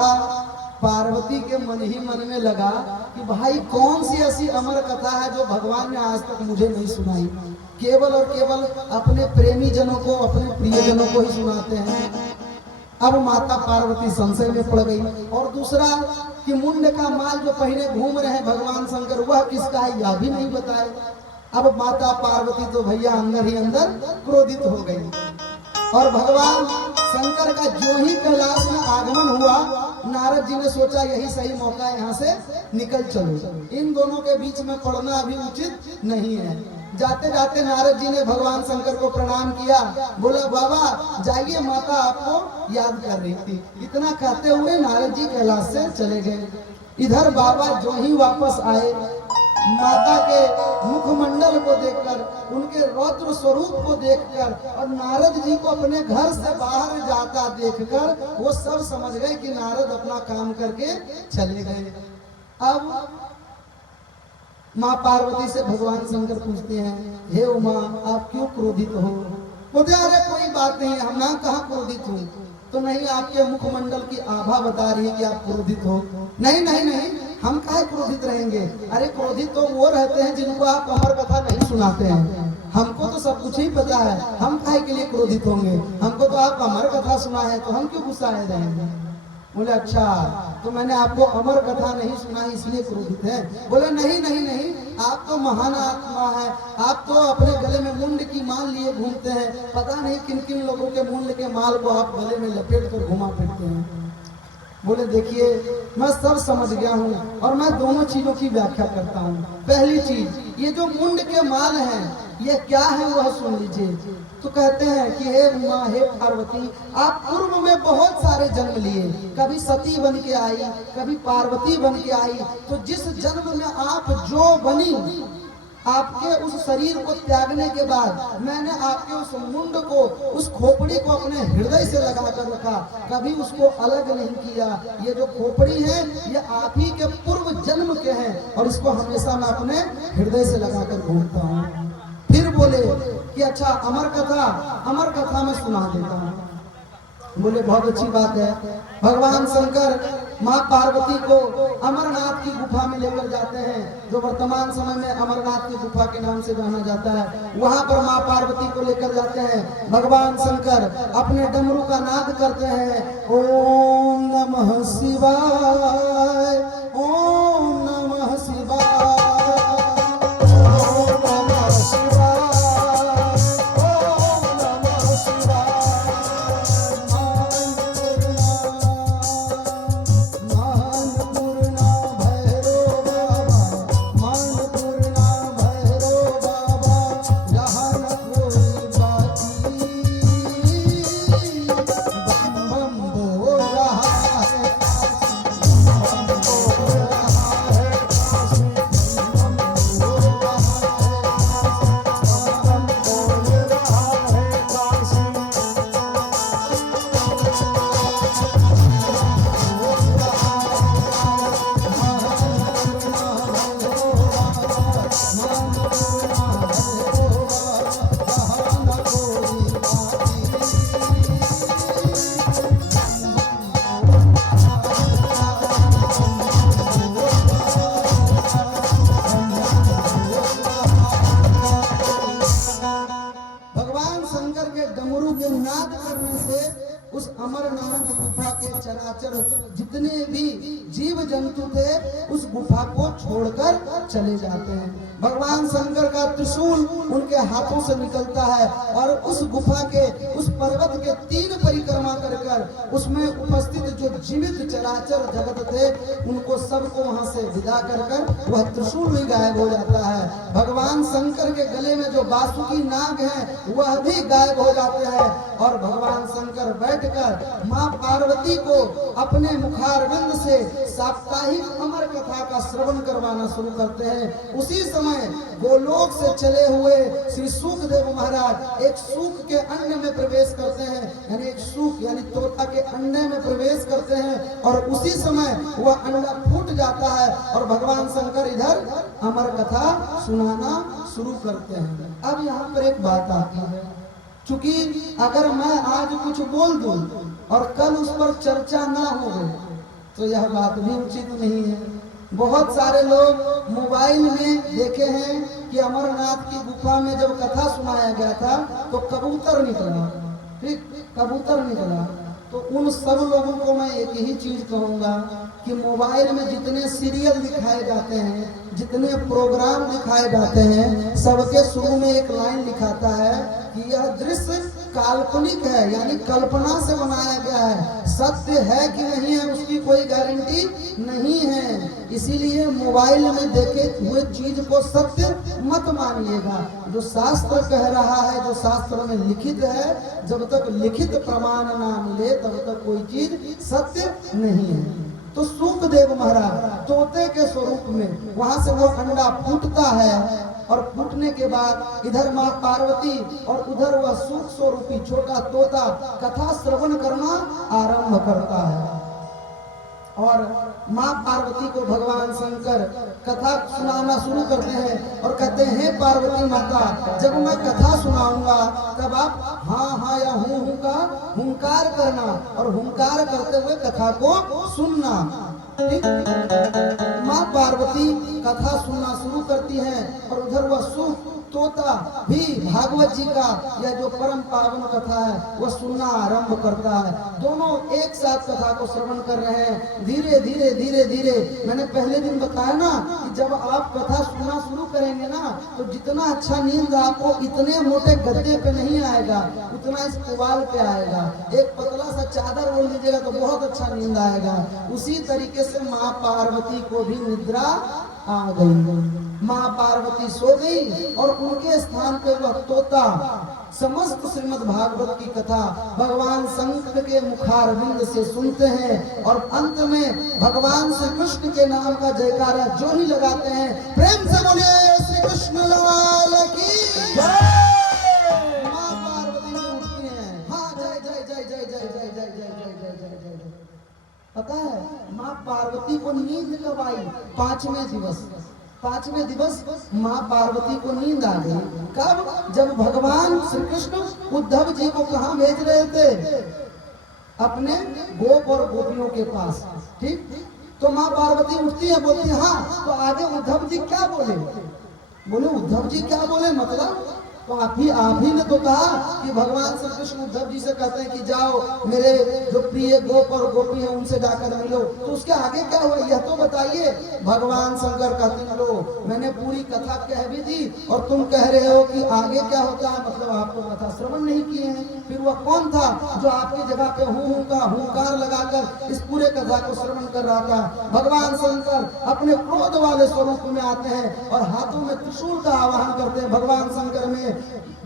पार्वती के मन ही मन में लगा कि भाई कौन सी ऐसी अमर कथा है जो भगवान ने आज तक मुझे नहीं सुनाई, केवल और केवल अपने प्रेमी जनों को, अपने प्रियजनों को ही सुनाते हैं। अब माता पार्वती संशय में पड़ गई। और दूसरा कि मुंड का माल जो पहने घूम रहे हैं भगवान शंकर, वह किसका है यह भी नहीं बताए। अब माता पार्वती तो भैया अंदर ही अंदर क्रोधित हो गई, और भगवान शंकर का जो ही कैलाश में आगमन हुआ, नारद जी ने सोचा यही सही मौका है, यहाँ से निकल चलो, इन दोनों के बीच में पड़ना अभी उचित नहीं है। जाते जाते नारद जी ने भगवान शंकर को प्रणाम किया, बोला बाबा जाइए, माता आपको याद कर रही थी। इतना कहते हुए नारद जी कैलाश से चले गए। इधर बाबा जो ही वापस आए, माता के मुखमंडल को देखकर, उनके रौद्र स्वरूप को देखकर, और नारद जी को अपने घर से बाहर जाता देखकर वो सब समझ गए कि नारद अपना काम करके चले गए। अब माँ पार्वती से भगवान शंकर पूछते हैं, हे उमा आप क्यों क्रोधित हो? बोलते अरे कोई बात नहीं, हम ना कहाँ क्रोधित हूँ। तो नहीं, आपके मुखमंडल की आभा बता रही है कि आप क्रोधित हो। नहीं नहीं नहीं, हम काहे क्रोधित रहेंगे? अरे क्रोधित तो वो रहते हैं जिनको आप अमर कथा नहीं सुनाते हैं, हमको तो सब कुछ ही पता है, हम काहे के लिए क्रोधित होंगे? हमको तो आप अमर कथा सुना है, तो हम क्यों गुस्साए रहेंगे? बोले अच्छा, तो मैंने आपको अमर कथा नहीं सुनाई इसलिए क्रोधित है? बोले नहीं नहीं नहीं, आप तो महान आत्मा है, आप तो अपने गले में मुंड की माल लिए घूमते हैं, पता नहीं किन किन लोगों के मुंड के माल को आप गले में लपेट कर घुमा फिरते हैं। बोले देखिए मैं सब समझ गया हूँ, और मैं दोनों चीजों की व्याख्या करता हूँ। पहली चीज, ये जो मुंड के माल हैं ये क्या है वह सुन लीजिए। तो कहते हैं कि हे उमा, हे पार्वती, आप पूर्व में बहुत सारे जन्म लिए, कभी सती बन के आई, कभी पार्वती बन के आई, तो जिस जन्म में आप जो बनी, आपके उस शरीर को त्यागने के बाद मैंने आपके उस मुंड को, उस खोपड़ी को अपने हृदय से लगा कर रखा, कभी उसको अलग नहीं किया। ये जो खोपड़ी है ये आप ही के पूर्व जन्म के हैं, और इसको हमेशा मैं अपने हृदय से लगा कर घूमता हूँ। फिर बोले कि अच्छा अमर कथा मैं सुना देता हूँ। बोले बहुत अच्छी बात है। भगवान शंकर माँ पार्वती को अमरनाथ की गुफा में लेकर जाते हैं, जो वर्तमान समय में अमरनाथ की गुफा के नाम से जाना जाता है। वहां पर माँ पार्वती को लेकर जाते हैं। भगवान शंकर अपने डमरू का नाद करते हैं, ओम नमः शिवाय, ओम नमः शिवाय, उस अमरनाथ गुफा के चराचर जितने भी जीव जंतु थे उस गुफा को छोड़कर चले जाते हैं। भगवान शंकर का त्रिशूल उनके हाथों से निकलता है और उस गुफा के उस पर्वत के 3 परिक्रमा कर उसमें उपस्थित जो जीवित चराचर जगत थे उनको सबको वहां से विदा कर वह त्रिशूल भी गायब हो जाता है। भगवान शंकर के गले में जो बासुकी नाग है वह भी गायब हो जाते हैं और भगवान शंकर बैठ बैठकर माँ पार्वती को अपने मुखारविंद से साप्ताहिक अमर कथा का श्रवण करवाना शुरू करते हैं। उसी समय गोलोक से चले हुए श्री सूकदेव महाराज एक सूक के अंड में प्रवेश करते हैं, यानी एक सूक यानी तोता के अंडे में प्रवेश करते हैं और उसी समय वह अंडा फूट जाता है और भगवान शंकर इधर अमर कथा सुनाना शुरू करते हैं। अब यहाँ पर एक बात आती है, चूंकि अगर मैं आज कुछ बोल दूं और कल उस पर चर्चा ना हो तो यह बात भी उचित नहीं है। बहुत सारे लोग मोबाइल में देखे हैं कि अमरनाथ की गुफा में जब कथा सुनाया गया था तो कबूतर निकला, ठीक, कबूतर निकला। तो उन सब लोगों को मैं एक ही चीज कहूंगा कि मोबाइल में जितने सीरियल दिखाए जाते हैं, जितने प्रोग्राम दिखाए जाते हैं, सबके शुरू में एक लाइन लिखाता है कि यह दृश्य काल्पनिक है, यानी कल्पना से बनाया गया है, सत्य है कि नहीं है उसकी कोई गारंटी नहीं है। इसीलिए मोबाइल में देखे हुए चीज को सत्य मत मानिएगा। जो शास्त्र कह रहा है, जो शास्त्र में लिखित है, जब तक लिखित प्रमाण ना मिले तब तक कोई चीज सत्य नहीं है। तो सूकदेव महाराज तोते के स्वरूप में वहां से वो अंडा फूटता है और फूटने के बाद इधर माँ पार्वती और उधर वह सूक स्वरूपी छोटा तोता कथा श्रवण करना आरंभ करता है। और माँ पार्वती को भगवान शंकर कथा सुनाना शुरू करते हैं और कहते हैं, पार्वती माता, जब मैं कथा सुनाऊंगा तब आप हाँ हाँ या हूँ का हुंकार करना और हुंकार करते हुए कथा को सुनना। माँ पार्वती कथा सुनना शुरू करती हैं और उधर वह सूक तोता भी भागवत जी का यह जो परम पावन कथा है वह सुनना आरंभ करता है। दोनों एक साथ कथा को श्रवण कर रहे हैं। धीरे धीरे धीरे धीरे, मैंने पहले दिन बताया ना कि जब आप कथा सुनना शुरू करेंगे ना तो जितना अच्छा नींद आपको इतने मोटे गद्दे पे नहीं आएगा, उतना इस पुवाल पे आएगा। एक पतला सा चादर ओढ़ लीजिएगा तो बहुत अच्छा नींद आएगा। उसी तरीके से माँ पार्वती को भी निद्रा आ गई। माँ पार्वती सो गई और उनके स्थान पे वह तोता समस्त श्रीमद् भागवत की कथा भगवान शंकर के मुखारविंद से सुनते हैं और अंत में भगवान श्री कृष्ण के नाम का जयकारा जो ही लगाते हैं, प्रेम से बोलिए श्री कृष्ण लाल की जय। माँ पार्वती में उठती हैं, हाँ जय जय जय जय जय जय जय जय जय जय जय जय जय। पता है माँ पार्वती को नींद कब आई? पांचवें दिवस माँ पार्वती को नींद आ गई। कब? जब भगवान श्री कृष्ण उद्धव जी को कहाँ भेज रहे थे? अपने गोप और गोपियों के पास, ठीक। तो माँ पार्वती उठती है, बोलती है हाँ, तो आगे उद्धव जी क्या बोले? बोले उद्धव जी क्या बोले मतलब? तो आप ही ने तो कहा कि भगवान श्री कृष्ण उद्धव जी से कहते हैं कि जाओ मेरे जो प्रिय गोप और गोपी हैं उनसे जाकर मिलो। तो उसके आगे क्या हुआ यह तो बताइए। भगवान शंकर कहते हैं लो मैंने पूरी कथा कह भी दी और तुम कह रहे हो कि आगे क्या होता है, मतलब आपको कथा श्रवण नहीं किए हैं। फिर वह कौन था जो आपकी जगह पे हूँ का हुंकार लगाकर इस पूरे कथा को श्रवण कर रहा था? भगवान शंकर अपने क्रोध वाले स्वरूप में आते हैं और हाथों में त्रिशूल का आवाहन करते हैं। भगवान शंकर में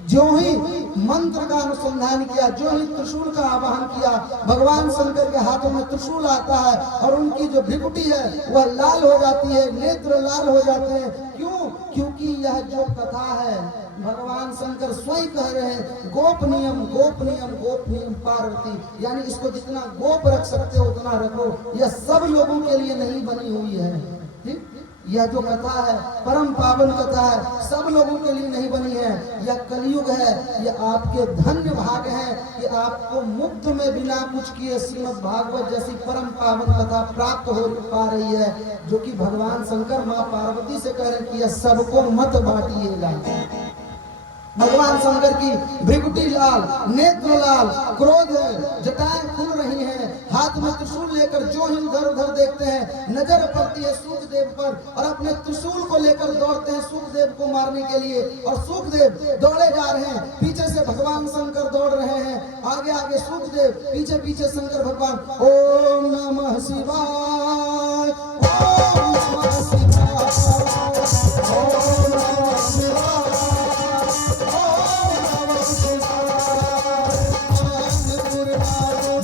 जो ही मंत्र का अनुसंधान किया, जो ही त्रिशूल का आवाहन किया, भगवान शंकर के हाथों में त्रिशूल आता है और उनकी जो भृकुटी है वह लाल हो जाती है, नेत्र लाल हो जाते हैं। क्यों? क्योंकि यह जो कथा है भगवान शंकर स्वयं कह रहे हैं गोपनीयम गोपनीयम गोपनीयम पार्वती, यानी इसको जितना गोप रख सकते हो उतना रखो। यह सब लोगों के लिए नहीं बनी हुई है, ठीक। यह जो कथा है परम पावन कथा है, सब लोगों के लिए नहीं बनी है। यह कलयुग है, यह आपके धन्य भाग है कि आपको मुफ्त में बिना कुछ किए श्रीमद् भागवत जैसी परम पावन कथा प्राप्त हो पा रही है, जो कि भगवान शंकर माँ पार्वती से कह रहे हैं कि यह सबको मत बांटिएगा। भगवान शंकर की भृकुटी लाल, नेत्र लाल, क्रोध है, जटाएं खुल रही हैं, हाथ में त्रिशूल लेकर जो ही उधर उधर देखते हैं नजर पड़ती है सूकदेव पर और अपने त्रिशूल को लेकर दौड़ते हैं सूकदेव को मारने के लिए। और सूकदेव दौड़े जा रहे हैं, पीछे से भगवान शंकर दौड़ रहे हैं, आगे आगे सूकदेव, पीछे पीछे शंकर भगवान। ओम नमः शिवाय, ओम नमः शिवाय, ओम नमः शिवाय। Oh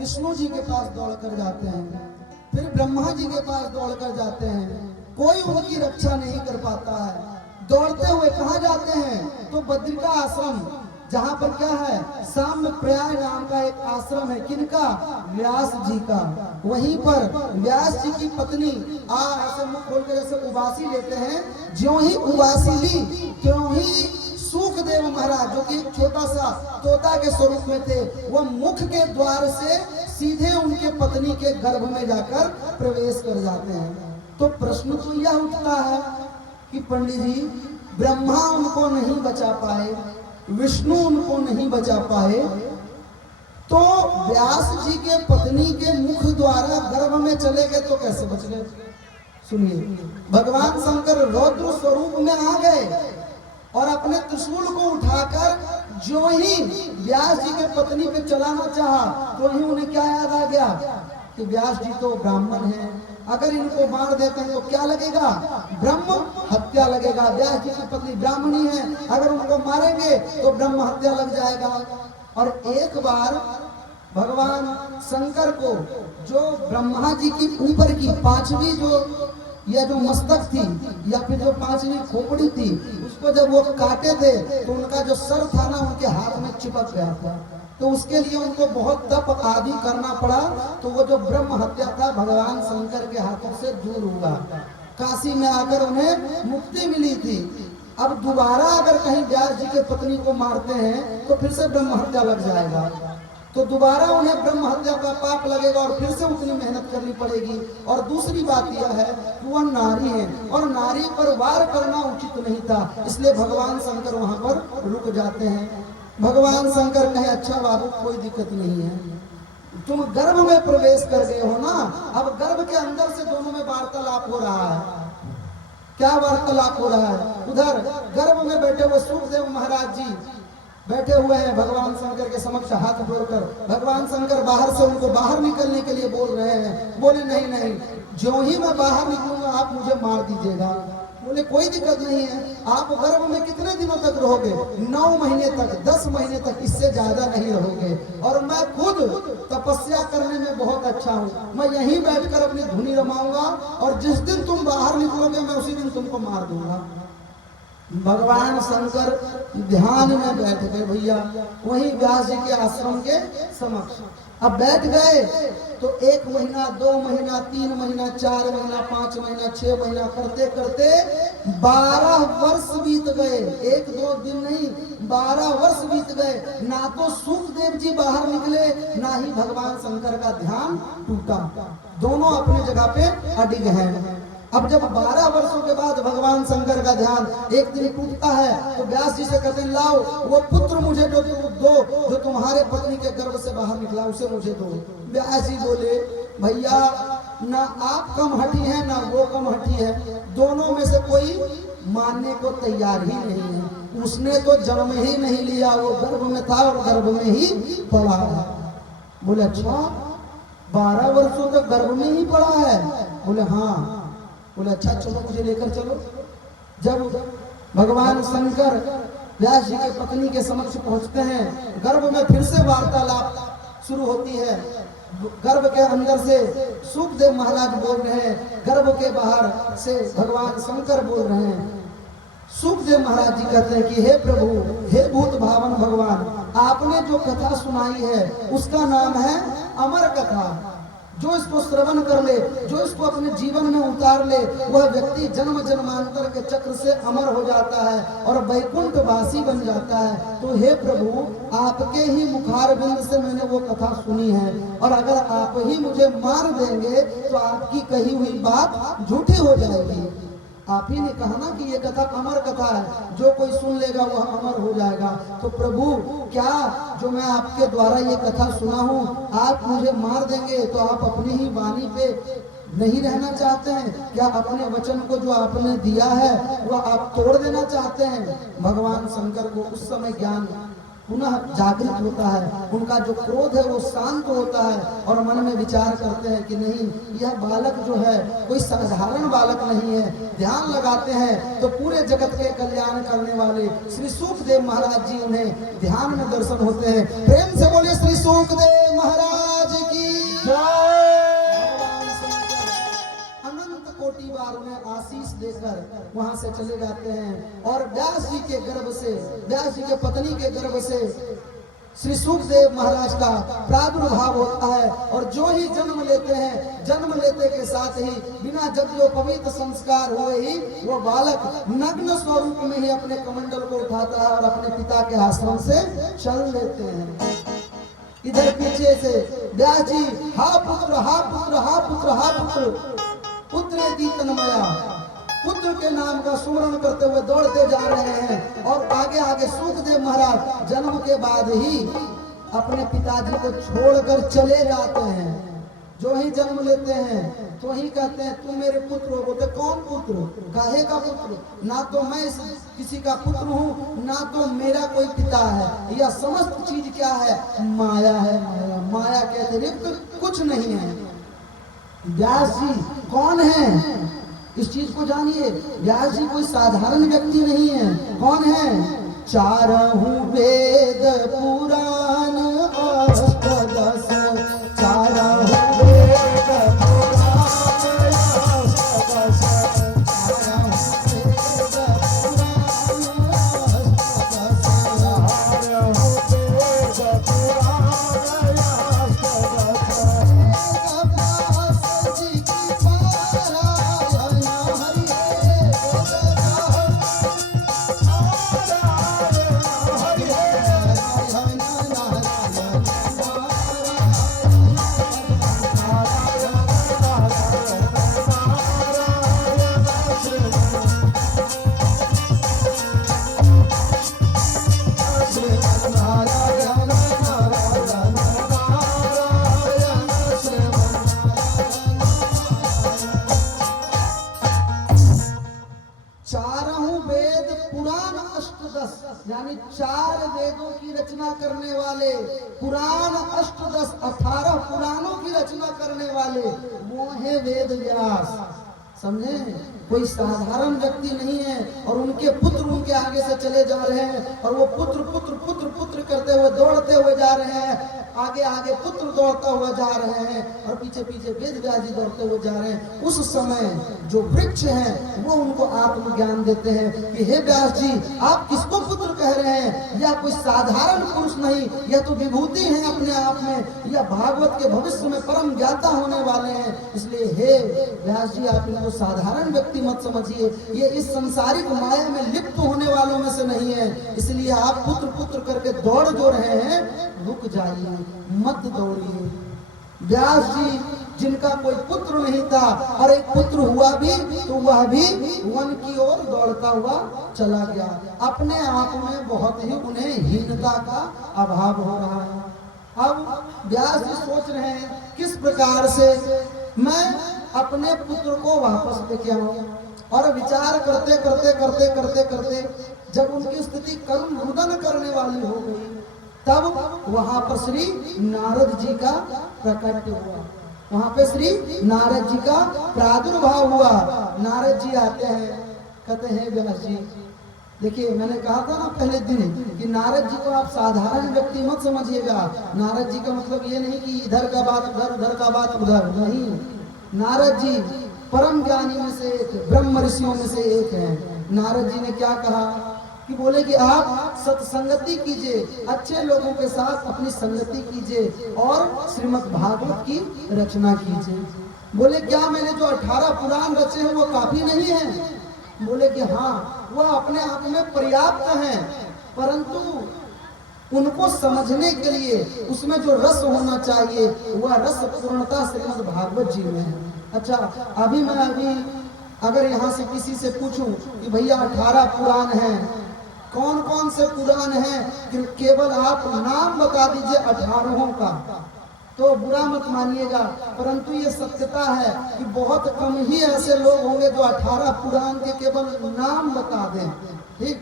विष्णु जी के पास दौड़ कर जाते हैं, फिर ब्रह्मा जी के पास दौड़ कर जाते हैं, कोई उनकी रक्षा नहीं कर पाता है। दौड़ते हुए कहाँ जाते हैं? तो बद्रिका आश्रम, जहाँ पर क्या है, साम्य प्रयाय नाम का एक आश्रम है। किनका? व्यास जी का। वहीं पर व्यास जी की पत्नी ऐसे मुख खोल कर जैसे उबासी लेते हैं, ज्यों ही उबासी ली त्यों ही सुखदेव महाराज, जो कि छोटा सा तोता के स्वरूप में थे, वो मुख के द्वार से सीधे उनके पत्नी के गर्भ में जाकर प्रवेश कर जाते हैं। तो प्रश्न तो यह उठता है कि पंडित जी, ब्रह्मा उनको नहीं बचा पाए, विष्णु उनको नहीं बचा पाए, तो व्यास जी के पत्नी के मुख द्वारा गर्भ में चले गए तो कैसे बच गए? सुनिए, भगवान शंकर रौद्र स्वरूप में आ गए और अपने त्रिशूल को उठाकर जो ही व्यास जी के पत्नी पे चलाना चाहा, तो ही उन्हें क्या याद आ गया कि व्यास जी तो ब्राह्मण हैं, अगर इनको मार देते हैं तो क्या लगेगा? ब्रह्म हत्या लगेगा। व्यास जी की पत्नी ब्राह्मणी है, अगर उनको मारेंगे तो ब्रह्म हत्या लग जाएगा। और एक बार भगवान शंकर को जो ब्रह्मा जी की ऊपर की पांचवी जो मस्तक थी या फिर जो पांचवी खोपड़ी थी, उसको जब वो काटे थे तो उनका जो सर था ना, उनके हाथ में चिपक गया था। तो उसके लिए उनको बहुत तप आदि करना पड़ा। तो वो जो ब्रह्म हत्या था भगवान शंकर के हाथों से दूर हुआ। काशी में आकर उन्हें मुक्ति मिली थी। अब दोबारा अगर कहीं व्यास जी के पत्नी को मारते हैं तो फिर से ब्रह्म हत्या लग जाएगा, तो दोबारा उन्हें ब्रह्म हत्या का पाप लगेगा और फिर से उतनी मेहनत करनी पड़ेगी। और दूसरी बात यह है कि वह नारी है और नारी पर वार करना उचित नहीं था, इसलिए भगवान शंकर वहां पर रुक जाते हैं। भगवान शंकर कहे, अच्छा बाबू कोई दिक्कत नहीं है, तुम गर्भ में प्रवेश कर गए हो ना, अब गर्भ के अंदर से दोनों में वार्तालाप हो रहा है। क्या वार्तालाप हो रहा है? उधर गर्भ में बैठे हुए सुखदेव महाराज जी बैठे हुए हैं भगवान शंकर के समक्ष हाथ जोड़कर। भगवान शंकर बाहर से उनको बाहर निकलने के लिए बोल रहे हैं। बोले नहीं नहीं, जो ही मैं बाहर निकलूंगा आप मुझे मार दीजिएगा। बोले कोई दिक्कत नहीं है, आप गर्भ में कितने दिनों तक रहोगे? 9 महीने तक, 10 महीने तक, इससे ज्यादा नहीं रहोगे। और मैं खुद तपस्या करने में बहुत अच्छा हूँ, मैं यहीं बैठकर अपनी धुनी रमाऊंगा और जिस दिन तुम बाहर निकलोगे मैं उसी दिन तुमको मार दूंगा। भगवान शंकर ध्यान में बैठ गए भैया, वहीं व्यास जी के आश्रम के समक्ष। अब बैठ गए तो 1 महीना, 2 महीना, 3 महीना, 4 महीना, 5 महीना, 6 महीना करते करते 12 वर्ष बीत गए। 1-2 दिन नहीं, 12 वर्ष बीत गए। ना तो सुखदेव जी बाहर निकले, ना ही भगवान शंकर का ध्यान टूटा। दोनों अपनी जगह पे अडिग हैं। अब जब 12 वर्षों के बाद भगवान शंकर का ध्यान एक दिन टूटता है तो व्यास जी से कहते हैं, लाओ वो पुत्र मुझे दो जो तुम्हारे पत्नी के गर्भ से बाहर निकला, उसे मुझे दो। व्यास जी बोले, भैया ना आप कम हठी है ना वो कम हठी है, दोनों में से कोई मानने को तैयार ही नहीं है। उसने तो जन्म ही नहीं लिया, वो गर्भ में था और गर्भ में ही पड़ा है। बोले अच्छा, 12 वर्षों तक गर्भ में ही पड़ा है? बोले हाँ। बोले अच्छा चलो मुझे लेकर चलो। जब भगवान शंकर व्यास जी के पत्नी के समक्ष पहुंचते हैं, गर्भ में फिर से वार्तालाप शुरू होती है। गर्भ के अंदर से सुखदेव महाराज बोल रहे हैं, गर्भ के बाहर से भगवान शंकर बोल रहे हैं। सुखदेव महाराज जी कहते हैं कि हे प्रभु, हे भूत भावन भगवान, आपने जो कथा सुनाई है उसका नाम है अमर कथा। जो इसको श्रवण कर ले, जो इसको अपने जीवन में उतार ले, वह व्यक्ति जन्म जन्मांतर के चक्र से अमर हो जाता है और वैकुंठ वासी बन जाता है। तो हे प्रभु, आपके ही मुखारबिंद से मैंने वो कथा सुनी है, और अगर आप ही मुझे मार देंगे तो आपकी कही हुई बात झूठी हो जाएगी। आप ही ने कहा ना कि ये कथा अमर कथा है, जो कोई सुन लेगा वह अमर हो जाएगा। तो प्रभु, क्या जो मैं आपके द्वारा ये कथा सुना हूँ, आप मुझे मार देंगे तो आप अपनी ही वाणी पे नहीं रहना चाहते हैं? क्या अपने वचन को जो आपने दिया है वह आप तोड़ देना चाहते हैं? भगवान शंकर को उस समय ज्ञान पुनः जागृत होता है, उनका जो क्रोध है वो शांत होता है और मन में विचार करते हैं कि नहीं, यह बालक जो है कोई साधारण बालक नहीं है। ध्यान लगाते हैं तो पूरे जगत के कल्याण करने वाले श्री सुखदेव महाराज जी उन्हें ध्यान में दर्शन होते हैं। प्रेम से बोलिए श्री सुखदेव महाराज की जय। कोटि बार उन्हें आशीष देकर वहां से चले जाते हैं और व्यास जी के गर्भ से, व्यास जी के पत्नी के गर्भ से श्री सुखदेव महाराज का प्रादुर्भाव होता है। और जो ही जन्म लेते हैं, जन्म लेते के साथ ही बिना यज्ञोपवीत संस्कार हुए ही वो बालक नग्न स्वरूप में ही अपने कमंडल को उठाता है और अपने पिता के आश्रम से चल लेते हैं। इधर पीछे से व्यास जी हा पुत्र, हा पुत्र, हा पुत्र, हा पुत्र, पुत्रेति तन्मया, पुत्र के नाम का सुमरण करते हुए दौड़ते जा रहे हैं। और आगे आगे सुखदेव महाराज जन्म के बाद ही अपने पिताजी को छोड़कर चले जाते हैं। जो ही जन्म लेते हैं तो ही कहते हैं तुम मेरे पुत्र हो। बोलते कौन पुत्र, काहे का पुत्र? ना तो मैं किसी का पुत्र हूँ, ना तो मेरा कोई पिता है। यह समस्त चीज क्या है? माया है। माया, माया के अतिरिक्त कुछ नहीं है। व्यास जी कौन है, इस चीज को जानिए। व्यास जी कोई साधारण व्यक्ति नहीं है। कौन है? चारहु वेद पुराण अष्टदश, चारहु वेद पुराण अष्टदश, चारहु वेद पुराण अष्टदश, चारहु वेद पुराण यानी 4 वेदों की रचना करने वाले, पुराण अष्टदश 18 पुराणों की रचना करने वाले वो है वेद व्यास। समझे? कोई साधारण व्यक्ति नहीं है। और उनके पुत्र उनके आगे से चले जा रहे हैं और वो पुत्र पुत्र पुत्र पुत्र करते हुए दौड़ते हुए जा रहे हैं। आगे आगे पुत्र दौड़ता हुआ जा रहे हैं और पीछे पीछे वेद व्यास जी दौड़ते हुए जा रहे हैं। उस समय जो वृक्ष हैं वो उनको आत्मज्ञान देते हैं कि हे व्यास जी, आप किसको पुत्र कह रहे हैं? यह कोई साधारण पुरुष नहीं, यह तो विभूति है अपने आप में, यह भागवत के भविष्य में परम ज्ञाता होने वाले हैं। इसलिए हे व्यास जी, आप इनको साधारण व्यक्ति मत समझिए, ये इस संसारिक माया में लिप्त होने वालों में से नहीं है। इसलिए आप पुत्र पुत्र करके दौड़ जो रहे हैं, रुक जाइए, मत दौड़िए। व्यास जी जिनका कोई पुत्र नहीं था और एक पुत्र हुआ भी तो वह भी वन की ओर दौड़ता हुआ चला गया। अपने आप में बहुत ही उन्हें हीनता का अभाव हो रहा है। अब व्यास जी सोच रहे हैं किस प्रकार से मैं अपने पुत्र को वापस लेके आऊं, और विचार करते करते करते करते करते जब उनकी स्थिति कर्म रुदन करने वाली हो गई, तब वहां पर श्री नारद जी का प्रकट हुआ। वहां पे श्री नारद जी का प्रादुर्भाव हुआ। नारद जी आते हैं, कहते हैं व्यास जी, देखिए मैंने कहा था ना पहले दिन कि नारद जी को आप साधारण व्यक्ति मत समझिएगा। नारद जी का मतलब ये नहीं कि इधर का बात उधर, उधर का बात उधर, नहीं। नारद जी परम ज्ञानी में से एक, ब्रह्म ऋषियों में से एक है। नारद जी ने क्या कहा कि बोले कि आप सत्संगति कीजिए, अच्छे लोगों के साथ अपनी संगति कीजिए और श्रीमद् भागवत की रचना कीजिए। बोले क्या मैंने जो 18 पुराण रचे हैं वो काफी नहीं है? बोले कि हाँ, वह अपने आप में पर्याप्त हैं, परंतु उनको समझने के लिए उसमें जो रस होना चाहिए वह रस पूर्णता श्रीमद् भागवत जी में है। अच्छा, अभी अगर यहाँ से किसी से पूछूं कि भैया 18 पुराण हैं, कौन कौन से पुराण हैं, कि केवल आप नाम बता दीजिए 18 का, तो बुरा मत मानिएगा, परंतु ये सत्यता है कि बहुत कम ही ऐसे लोग होंगे जो 18 पुराण के केवल नाम बता दें। ठीक,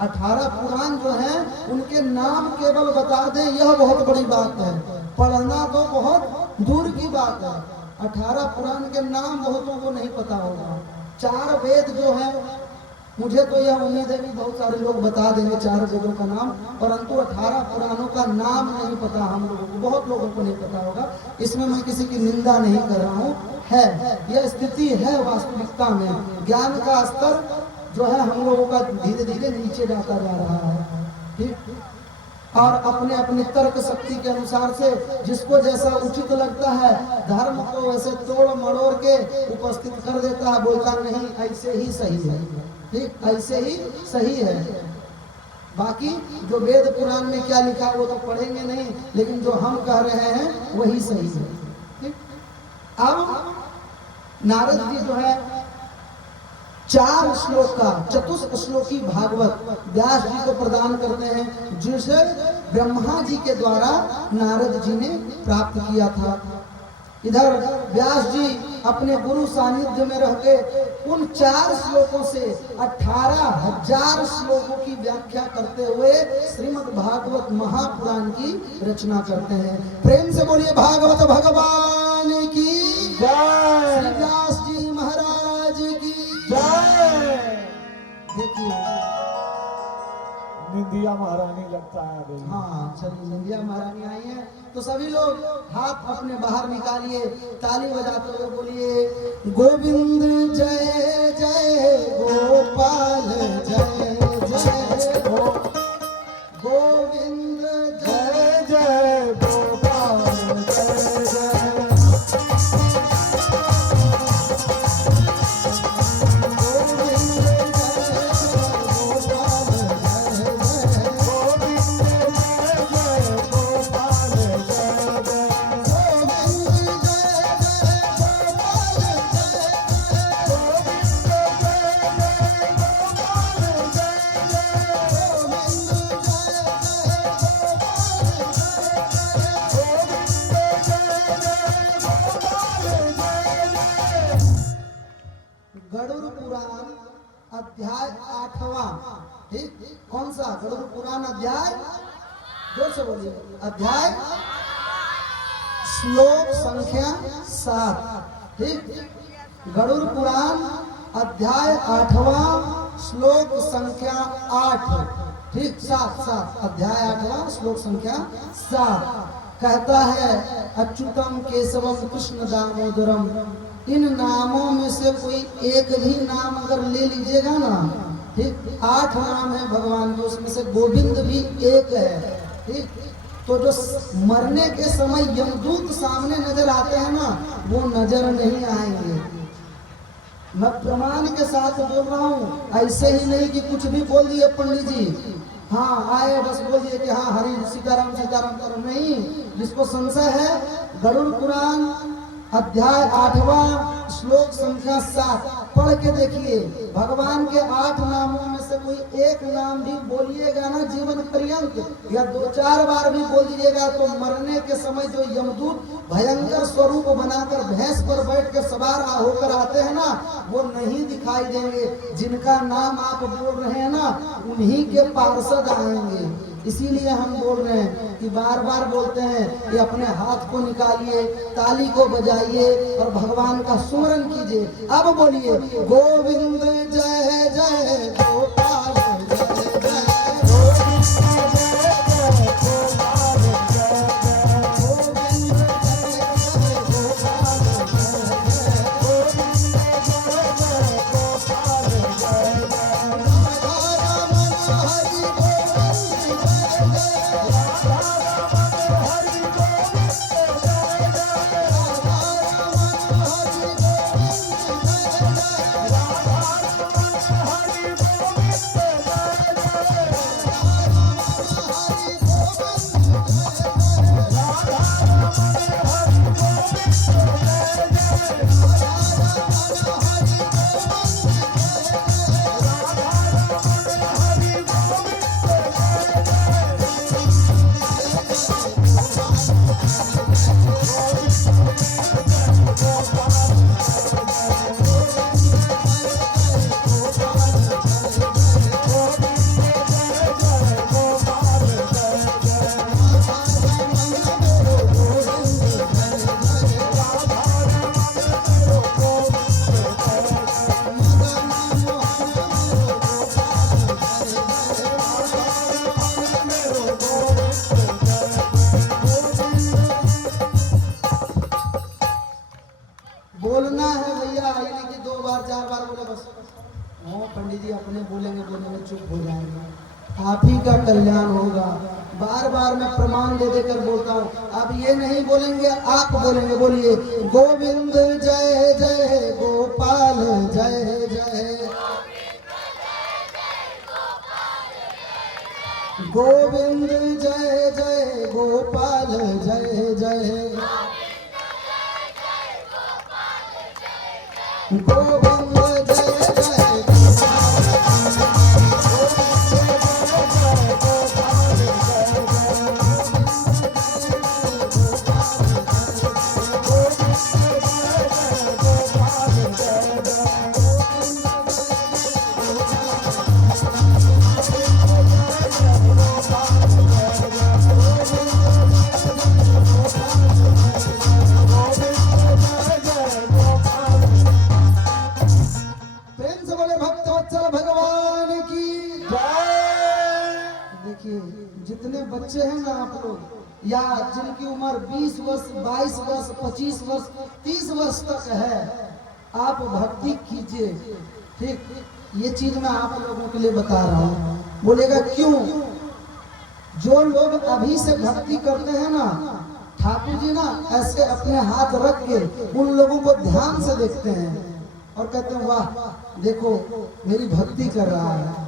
18 पुराण जो हैं उनके नाम केवल बता दें, यह बहुत बड़ी बात है। पढ़ना तो बहुत दूर की बात है, 18 पुराण के नाम बहुतों को नहीं पता होगा। 4 वेद जो है, मुझे तो यह उम्मीद है कि बहुत सारे लोग बता देंगे 4 वेदों का नाम, परंतु 18 पुराणों का नाम नहीं पता हम लोगों को, बहुत लोगों को नहीं पता होगा। इसमें मैं किसी की निंदा नहीं कर रहा हूँ, है यह स्थिति है वास्तविकता में। ज्ञान का स्तर जो है हम लोगों का धीरे धीरे नीचे जाता जा रहा है। ठीक, और अपने अपने तर्क शक्ति के अनुसार से जिसको जैसा उचित लगता है धर्म को वैसे तोड़ मरोड़ के उपस्थित कर देता है, बोलता नहीं ऐसे ही सही है। ठीक, ऐसे ही सही है। बाकी जो वेद पुराण में क्या लिखा वो तो पढ़ेंगे नहीं, लेकिन जो हम कह रहे हैं वही सही है। ठीक, अब नारद जी जो है 4 श्लोक का चतुश्लोकी भागवत व्यास जी को प्रदान करते हैं, जिसे ब्रह्मा जी के द्वारा नारद जी ने प्राप्त किया था। इधर व्यास जी अपने गुरु सानिध्य में रह के उन 4 श्लोकों से 18,000 श्लोकों की व्याख्या करते हुए श्रीमद् भागवत महापुराण की रचना करते हैं। प्रेम से बोलिए भागवत भगवान की जय, श्री व्यास जी महाराज की जय। देखिए निंदिया महारानी लगता है अभी। हाँ चलिए, निंदिया महारानी आई है तो सभी लोग हाथ अपने बाहर निकालिए, ताली बजाते हुए बोलिए गोविंद जय जय गोपाल जय जय गोविंद जय जय गोपाल जय जय गरुड़ पुराण अध्याय 8वां। ठीक, कौन सा? गरुड़ पुराण अध्याय, जोर से बोलिए, अध्याय श्लोक संख्या 7। ठीक, गरुड़ पुराण अध्याय 8वां श्लोक संख्या 8। ठीक, 7 अध्याय 8वां श्लोक संख्या 7। कहता है अच्युतम केशवम कृष्ण दामोदरम, इन नामों में से कोई एक भी नाम अगर ले लीजिएगा ना, ठीक, 8 नाम है भगवान के, उसमें से गोविंद भी एक है, ठीक। तो जो मरने के समय यमदूत सामने नजर आते हैं ना, वो नजर नहीं आएंगे। मैं प्रमाण के साथ बोल रहा हूँ, ऐसे ही नहीं कि कुछ भी बोल दिए पंडित जी, हाँ आए बस बोल दिए कि हाँ हरि सीताराम सीताराम करो, नहीं। जिसको संशय है, गरुड़ पुराण अध्याय 8वां श्लोक संख्या 7 पढ़ के देखिए। भगवान के 8 नामों में से कोई एक नाम भी बोलिएगा ना जीवन पर्यंत, या 2-4 बार भी बोल दीजिएगा, तो मरने के समय जो यमदूत भयंकर स्वरूप बनाकर भैंस पर बैठ कर सवार होकर आते हैं ना, वो नहीं दिखाई देंगे। जिनका नाम आप बोल रहे हैं ना, उन्हीं के पार्षद आएंगे। इसीलिए हम बोल रहे हैं कि बार बार बोलते हैं कि अपने हाथ को निकालिए, ताली को बजाइए और भगवान का सुमरन कीजिए। अब बोलिए गोविंद जय जय गोपाल जय जय, गोविंद जय जय गोपाल जय जय, गोविंद जय जय गोपाल जय जय, गोविंद जय जय गोपाल जय जय, राधा रमण हरि बोलना है भैया, ये नहीं कि 2 बार 4 बार बोले बस। हाँ पंडित जी अपने बोलेंगे बोलेंगे चुप हो जाएंगे, आप ही का कल्याण होगा। बार बार मैं प्रमाण दे देकर बोलता हूँ। अब ये नहीं बोलेंगे, आप बोलेंगे, बोलिए गोविंद जय जय गोपाल जय जय, गोविंद जय जय गोपाल जय जय, गोविंद जय जय जितने बच्चे हैं ना आप लोग, या जिनकी उम्र 20 वर्ष 22 वर्ष 25 वर्ष 30 वर्ष तक है, आप भक्ति कीजिए, ठीक। ये चीज मैं आप लोगों के लिए बता रहा हूँ। बोलेगा क्यों? जो लोग अभी से भक्ति करते हैं ना, ठाकुर जी ना ऐसे अपने हाथ रख के उन लोगों को ध्यान से देखते हैं और कहते हैं वाह देखो मेरी भक्ति कर रहा है।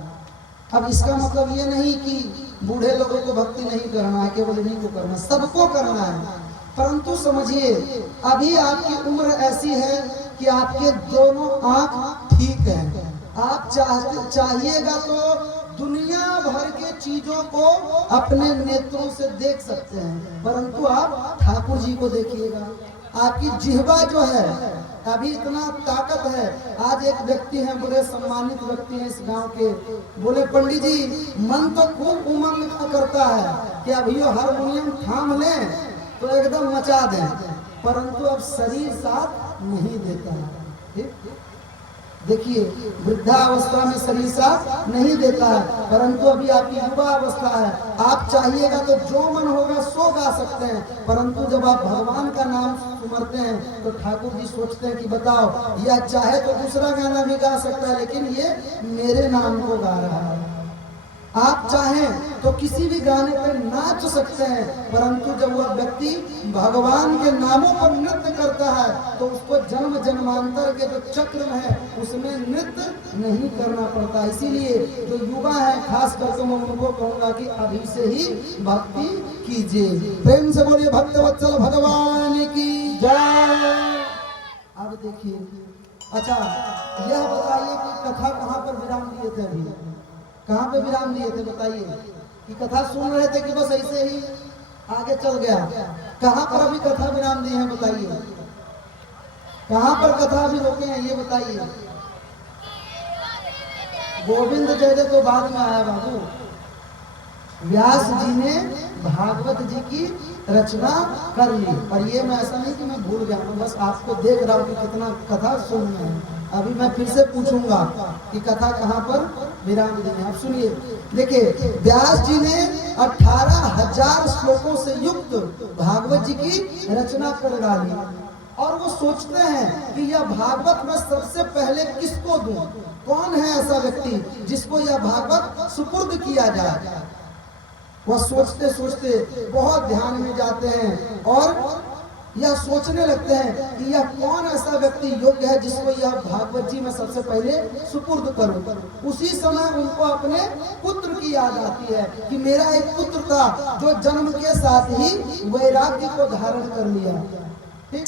अब इसका मतलब ये नहीं कि बूढ़े लोगों को भक्ति नहीं करना है, केवल इन्हीं को करना, सबको करना है। परंतु समझिए अभी आपकी उम्र ऐसी है कि आपके दोनों आंख ठीक है, आप चाहिएगा तो दुनिया भर के चीजों को अपने नेत्रों से देख सकते हैं, परंतु आप ठाकुर जी को देखिएगा। आपकी जिह्वा जो है अभी इतना ताकत है। आज एक व्यक्ति हैं, बड़े सम्मानित व्यक्ति हैं इस गांव के, बोले पंडित जी मन तो खूब उमंग करता है कि अभी हारमोनियम थाम लें तो एकदम मचा दें, परंतु अब शरीर साथ नहीं देता है। देखिए, वृद्धावस्था में शरीर साथ नहीं देता है, परंतु अभी आपकी युवा अवस्था है। आप चाहिएगा तो जो मन होगा सो गा सकते हैं, परंतु जब आप भगवान का नाम सुमरते हैं तो ठाकुर जी सोचते हैं कि बताओ, यह चाहे तो दूसरा गाना भी गा सकता है, लेकिन ये मेरे नाम को गा रहा है। आप चाहें तो किसी भी गाने पर नाच सकते हैं, परंतु जब वह व्यक्ति भगवान के नामों पर नृत्य करता है तो उसको जन्म जन्मांतर के जो चक्र है उसमें नृत्य नहीं करना पड़ता। इसीलिए जो युवा है खास करके मैं उनको कहूंगा कि अभी से ही भक्ति कीजिए। प्रेम से बोलिए भक्तवत्सल भगवान की जय। अब देखिए, अच्छा यह बताइए कि कथा कहाँ पर विराम दिए थे? अभी कहाँ पे विराम दिए थे बताइए? कि कथा सुन रहे थे कि बस ऐसे ही आगे चल गया? कहाँ पर अभी कथा विराम दिए हैं बताइए? कहाँ पर कथा अभी रोके हैं ये बताइए? गोविंद जय जय तो बाद में आया बाबू। व्यास जी ने भागवत जी की रचना कर ली, और ये मैं ऐसा नहीं कि मैं भूल गया हूँ, बस आपको देख रहा हूँ कि कितना कथा सुन रहे हैं। अभी मैं फिर से पूछूंगा कि कथा कहाँ पर विराम देंगे। आप सुनिए, देखिए व्यास जी ने 18,000 श्लोकों से युक्त भागवत जी की रचना कर डाली, और वो सोचते हैं कि यह भागवत मैं सबसे पहले किसको दूं? कौन है ऐसा व्यक्ति जिसको यह भागवत सुपुर्द किया जाए? वह सोचते सोचते बहुत ध्यान में जाते हैं और यह सोचने लगते हैं कि यह कौन ऐसा व्यक्ति योग्य है जिसको यह भागवत जी मैं सबसे पहले सुपुर्द करूं। उसी समय उनको अपने पुत्र की याद आती है कि मेरा एक पुत्र था जो जन्म के साथ ही वैराग्य को धारण कर लिया। ठीक,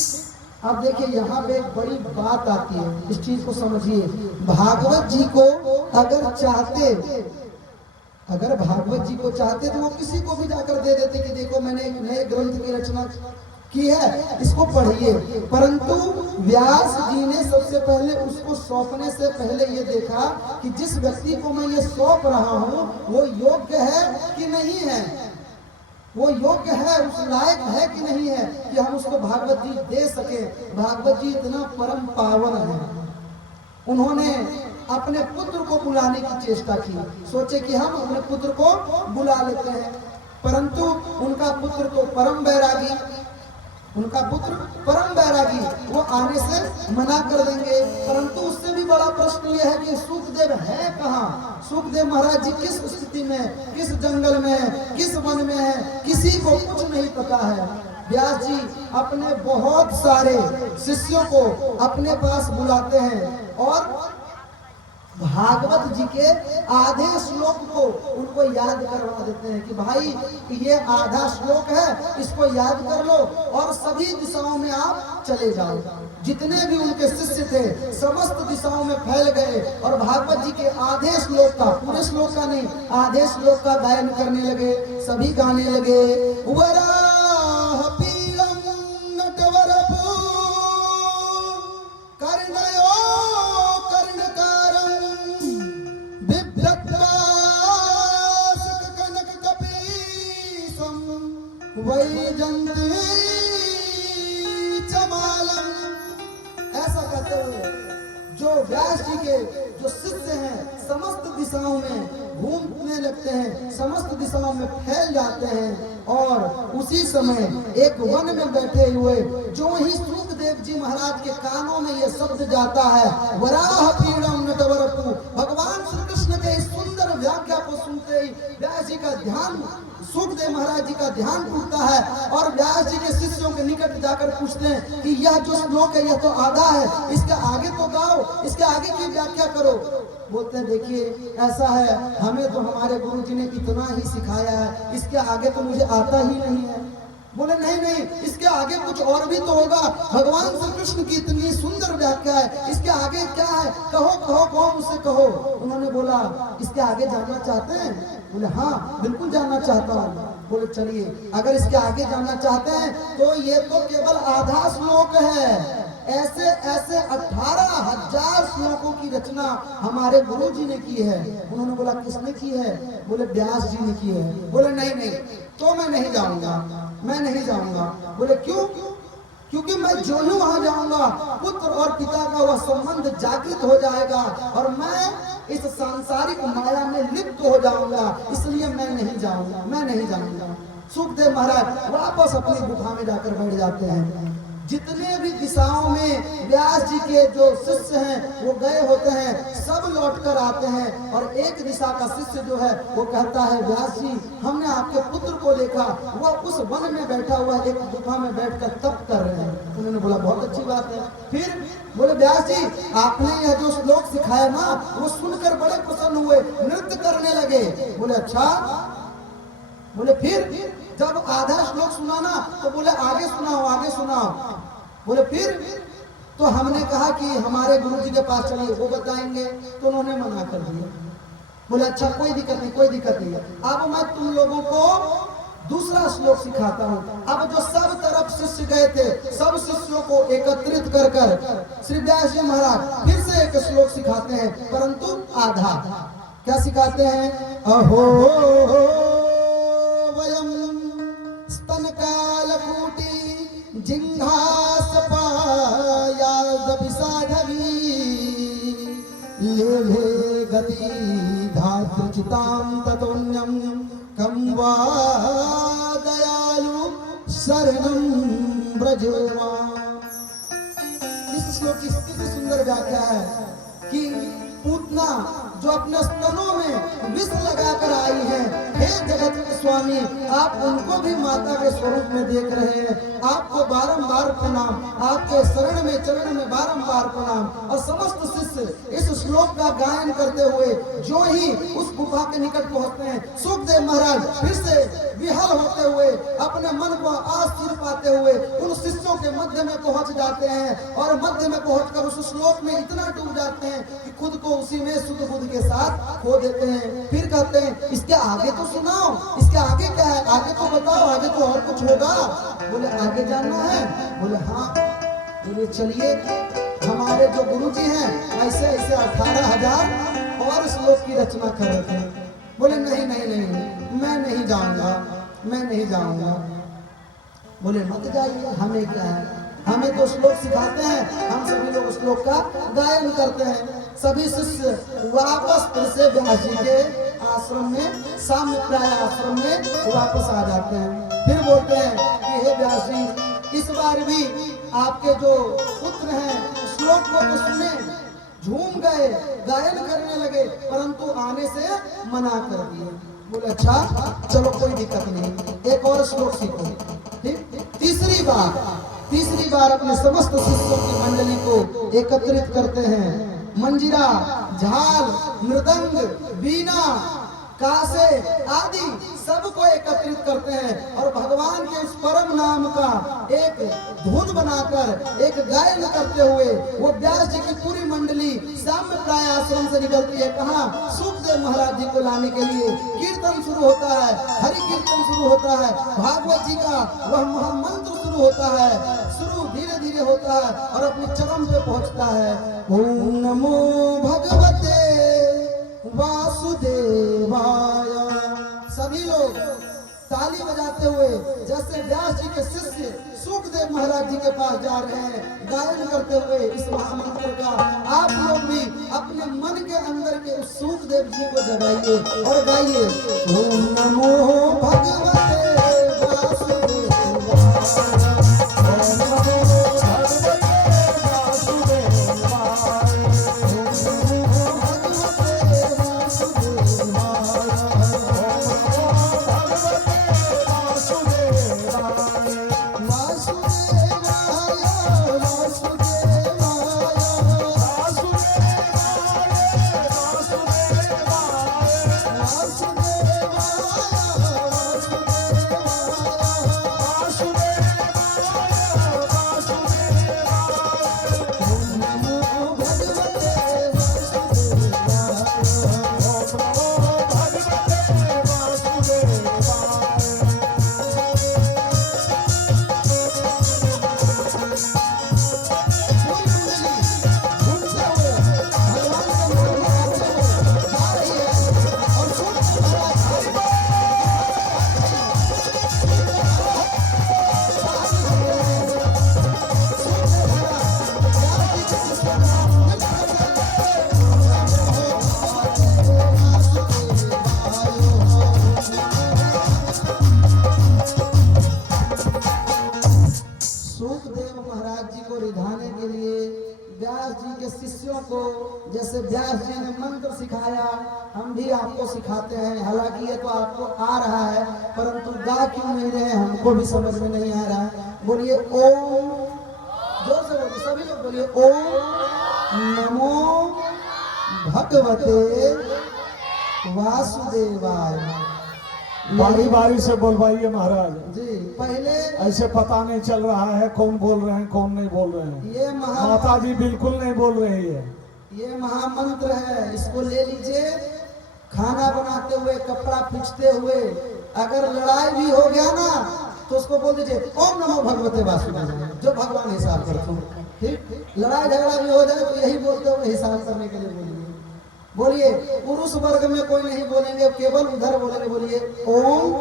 अब देखिए यहाँ पे एक बड़ी बात आती है, इस चीज को समझिए। भागवत जी को अगर भागवत जी को चाहते तो वो किसी को भी जाकर दे देते कि देखो मैंने एक नए ग्रंथ की रचना की है, इसको पढ़िए। परंतु व्यास जी ने सबसे पहले उसको सौंपने से पहले ये देखा कि जिस व्यक्ति को मैं ये सौंप रहा हूँ वो योग्य है कि नहीं है, वो योग्य है, उस लायक है कि नहीं है कि हम उसको भागवत जी दे सके। भागवत जी इतना परम पावन है। उन्होंने अपने पुत्र को बुलाने की चेष्टा की, सोचे कि हम अपने पुत्र को बुला लेते हैं, परंतु उनका पुत्र तो परम बैरागी, वो आने से मना कर देंगे। परंतु उससे भी बड़ा प्रश्न यह है कि सुखदेव है कहाँ? सुखदेव महाराज जी किस स्थिति में, किस जंगल में, किस वन में है, किसी को कुछ नहीं पता है। व्यास जी अपने बहुत सारे शिष्यों को अपने पास बुलाते हैं और भागवत जी के आधे श्लोक को उनको याद करवा देते हैं कि भाई ये आधा श्लोक है, इसको याद कर लो और सभी दिशाओं में आप चले जाओ। जितने भी उनके शिष्य थे समस्त दिशाओं में फैल गए और भागवत जी के आधे श्लोक का, पूरे श्लोक का नहीं, आधे श्लोक का गायन करने लगे। सभी गाने लगे, वराह पीड़म नटवरपु कर्णयो वैजंती चमालम। ऐसा कहते हुए जो व्यास जी के जो शिष्य हैं समस्त दिशाओं में घूमने लगते हैं, समस्त दिशाओं में फैल जाते हैं। और उसी समय एक वन में बैठे हुए जो ही सुखदेव जी महाराज के कानों में ये शब्द जाता है, वराह पीड़म नटवरपु, भगवान श्री कृष्ण के इस सुंदर व्याख्या को सुनते ही व्यास जी का ध्यान, सुखदेव महाराज जी का ध्यान टूटता है और व्यास जी के शिष्यों के निकट जाकर पूछते हैं कि यह जो श्लोक है यह तो आधा है, इसके आगे तो गाओ, इसके आगे की व्याख्या करो। बोलते हैं देखिए ऐसा है, हमें तो हमारे गुरु जी ने इतना ही सिखाया है, इसके आगे तो मुझे आता ही नहीं है। बोले नहीं, इसके आगे कुछ और भी तो होगा, भगवान श्री कृष्ण की इतनी सुंदर व्याख्या है, इसके आगे क्या है, कहो मुझसे कहो। उन्होंने बोला इसके आगे जानना चाहते हैं? बोले हाँ बिल्कुल जानना चाहता हूँ। बोले चलिए, अगर इसके आगे जानना चाहते हैं तो ये तो केवल आधा श्लोक है, ऐसे 18,000 श्लोकों की रचना हमारे गुरु जी ने की है। उन्होंने बोला किसने की है? बोले व्यास जी ने की है। बोले नहीं तो मैं नहीं जाऊंगा। बोले क्यों? क्योंकि मैं जो ही वहां जाऊंगा पुत्र और पिता का वह संबंध जागृत हो जाएगा और मैं इस सांसारिक माया में लिप्त हो जाऊंगा, इसलिए मैं नहीं जाऊंगा। सुखदेव महाराज वापस अपनी गुफा में जाकर बैठ जाते हैं। जितने भी दिशाओं में व्यास जी के जो शिष्य हैं वो गए होते हैं, सब लौट कर आते हैं और एक दिशा का शिष्य जो है वो कहता है, व्यास जी हमने आपके पुत्र को देखा, वह उस वन में बैठा हुआ एक गुफा में बैठकर तप कर रहे हैं। उन्होंने बोला बहुत अच्छी बात है। फिर बोले व्यास जी आपने यह जो श्लोक सिखाया ना वो सुनकर बड़े प्रसन्न हुए, नृत्य करने लगे। बोले अच्छा। बोले फिर जब आधा श्लोक सुना ना तो बोले आगे सुनाओ। बोले फिर तो हमने कहा कि हमारे गुरु जी के पास चलिए वो बताएंगे, तो उन्होंने मना कर दिया। बोले अच्छा कोई दिक्कत नहीं। अब मैं तुम लोगों को दूसरा श्लोक सिखाता हूँ। अब जो सब तरफ शिष्य गए थे सब शिष्यों को एकत्रित कर श्री व्यास जी महाराज फिर से एक श्लोक सिखाते हैं, परंतु आधा। क्या सिखाते हैं? अहो वयम स्तन कालकूटी जिंघास पायादभिसाधवी लेभे गति धातृचितां ततोन्यं कं वा दयालु शरणं ब्रजेमा। इस श्लोक की कितनी सुंदर व्याख्या है कि पूतना जो अपने स्तनों में विष लगाकर आई है, हे जगत के स्वामी आप उनको भी माता के स्वरूप में देख रहे हैं। आपको बारंबार प्रणाम, आपके चरण में बारंबार प्रणाम। और समस्त शिष्य इस श्लोक का गायन करते हुए जो ही उस गुफा के निकट पहुंचते हैं, सुखदेव महाराज फिर से विहल होते हुए अपने मन को आस्थिर पाते हुए उन शिष्यों के मध्य में पहुंच जाते हैं और मध्य में पहुंचकर उस श्लोक में इतना डूब जाते हैं कि खुद को उसी में शुद्ध बुद्ध के साथ खो देते हैं। फिर कहते हैं इसके आगे तो सुनाओ, इसके आगे क्या है, आगे तो बताओ, आगे तो और कुछ होगा। बोले आगे जानना है? बोले हाँ। बोले चलिए, हमारे जो गुरुजी हैं ऐसे 18,000 और श्लोक की रचना कर रहे थे। बोले नहीं मैं नहीं जाऊंगा। बोले मत जाइए, हमें क्या है, हमें तो श्लोक सिखाते हैं, हम सभी लोग श्लोक का गायन करते हैं। सभी शिष्य वापस फिर से व्यास जी के आश्रम में, साम्यप्राय आश्रम में वापस आ जाते हैं। फिर बोलते हैं कि हे व्यास जी इस बार भी आपके जो पुत्र हैं श्लोक को तो सुने, झूम गए, गायन करने लगे, परंतु आने से मना कर दिए। बोले अच्छा चलो कोई दिक्कत नहीं, एक और श्लोक सीखो। ठीक, तीसरी बार अपने समस्त शिष्यों की मंडली को एकत्रित करते हैं। मंजीरा, झाल, मृदंग, वीणा, कासे आदि सबको एकत्रित करते हैं और भगवान के उस परम नाम का एक धुन बनाकर एक गायन करते हुए वो व्यास जी की पूरी मंडली साम्यप्राय आश्रम से निकलती है। कहाँ? सुखदेव महाराज जी को लाने के लिए कीर्तन शुरू होता है, हरि कीर्तन शुरू होता है, भागवत जी का वह महामंत्र शुरू होता है। शुरू धीरे धीरे होता है और अपने चरम पे पहुंचता है। ओम नमो भगवते वासुदेवाय। सभी लोग ताली बजाते हुए जैसे व्यास जी के शिष्य सुखदेव महाराज जी के पास जा रहे हैं, गायन करते हुए इस महामंत्र का आप लोग भी अपने मन के अंदर के उस सुखदेव जी को जगाइए और गाइए ओम नमो भगवते वासुदेवाय। शिष्यों को जैसे व्यास जी ने मंत्र सिखाया, हम भी आपको सिखाते हैं। हालांकि ये तो आपको आ रहा है, परंतु गा क्यों नहीं रहे हमको भी समझ में नहीं आ रहा है। बोलिए ओम, जोर से बोलिए, सभी लोग बोलिए ओम नमो भगवते वासुदेवाय। बारी बारी से बोलवाइए महाराज जी। पहले ऐसे पता नहीं चल रहा है कौन बोल रहे हैं कौन नहीं बोल रहे हैं। ये माता जी बिल्कुल नहीं बोल रही है। ये महामंत्र है, इसको ले लीजिए। खाना बनाते हुए, कपड़ा खींचते हुए अगर लड़ाई भी हो गया ना तो उसको बोल दीजिए ओम नमो भगवते वासुदेवाय, जो भगवान हिसाब करते हो। ठीक, लड़ाई झगड़ा भी हो जाए तो यही बोलते हुए हिसाब करने के लिए बोलिए। बोलिए पुरुष वर्ग में कोई नहीं बोलेंगे, केवल उधर बोलेंगे। बोलिए ओम,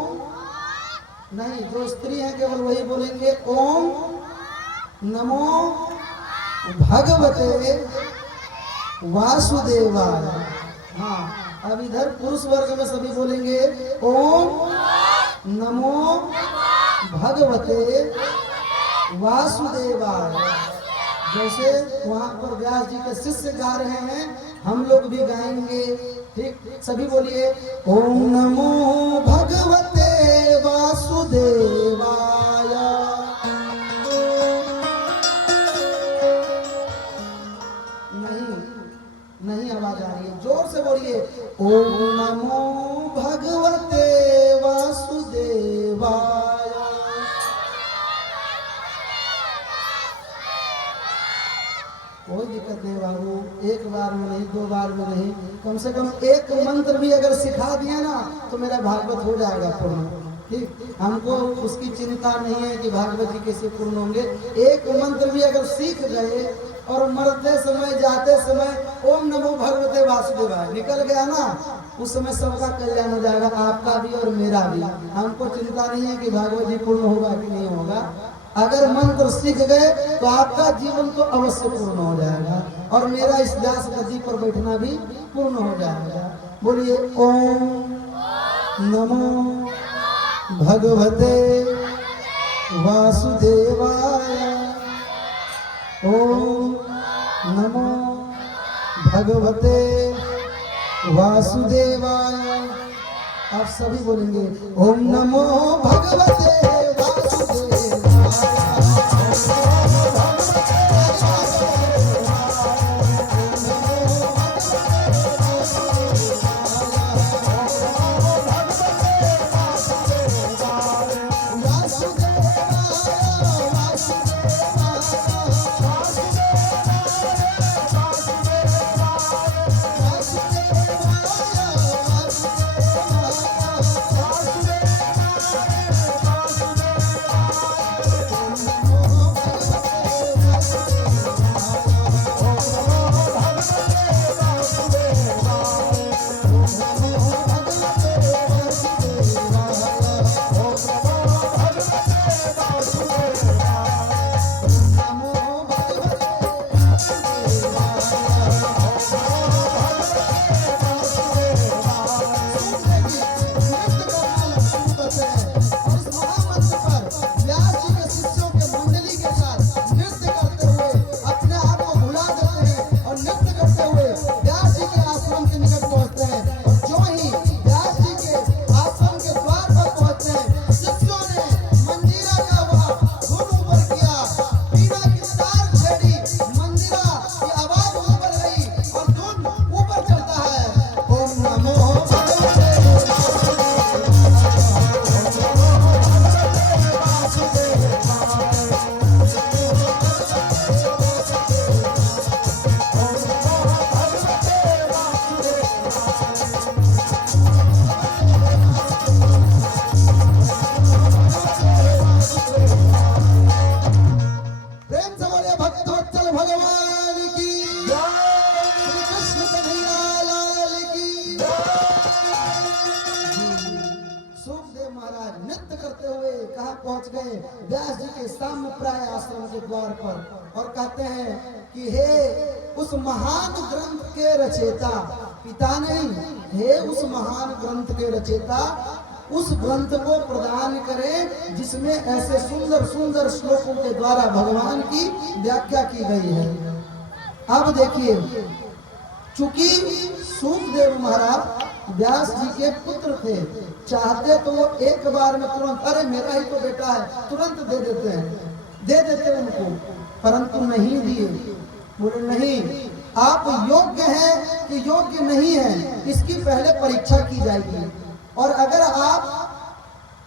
नहीं जो स्त्री है केवल वही बोलेंगे ओम नमो भगवते वासुदेवाय। हाँ, अब इधर पुरुष वर्ग में सभी बोलेंगे ओम नमो भगवते वासुदेवाय। जैसे वहां पर व्यास जी के शिष्य गा रहे हैं, हम लोग भी गाएंगे। ठीक, सभी बोलिए ओम नमो भगवते वासुदेवाय। नहीं आवाज आ रही है, जोर से बोलिए ओम नमो भगवते वासुदेवाय। कोई दिक्कत नहीं बाबू, एक बार में नहीं, दो बार में नहीं, कम से कम एक मंत्र भी अगर सिखा दिया ना तो मेरा भागवत हो जाएगा पूर्ण। ठीक, हमको उसकी चिंता नहीं है कि भागवत जी कैसे पूर्ण होंगे। एक मंत्र भी अगर सीख गए और मरते समय जाते समय ओम नमो भगवते वासुदेवाय निकल गया ना, उस समय सबका कल्याण हो जाएगा, आपका भी और मेरा भी। हमको चिंता नहीं है कि भागवत जी पूर्ण होगा कि नहीं होगा। अगर मंत्र सीख गए तो आपका जीवन तो अवश्य पूर्ण हो जाएगा और मेरा इस व्यास गद्दी पर बैठना भी पूर्ण हो जाएगा। बोलिए ओम नमो भगवते वासुदेवाय। ओम नमो भगवते वासुदेवाय। आप सभी बोलेंगे ओम नमो भगवते वासुदेवाय। पहुंच गए व्यास जी के सामने प्राय आश्रम के द्वार पर और कहते हैं कि हे उस महान ग्रंथ के रचयिता, पिता नहीं, हे उस महान ग्रंथ के रचयिता, उस ग्रंथ को प्रदान करें जिसमें ऐसे सुंदर सुंदर श्लोकों के द्वारा भगवान की व्याख्या की गई है। अब देखिए, चूंकि सूखदेव महाराज व्यास जी के पुत्र थे, चाहते तो वो एक बार में तुरंत, अरे मेरा ही तो बेटा है, तुरंत दे देते उनको, परंतु नहीं दिए। बोले नहीं, आप योग्य हैं कि योग्य नहीं हैं, इसकी पहले परीक्षा की जाएगी, और अगर आप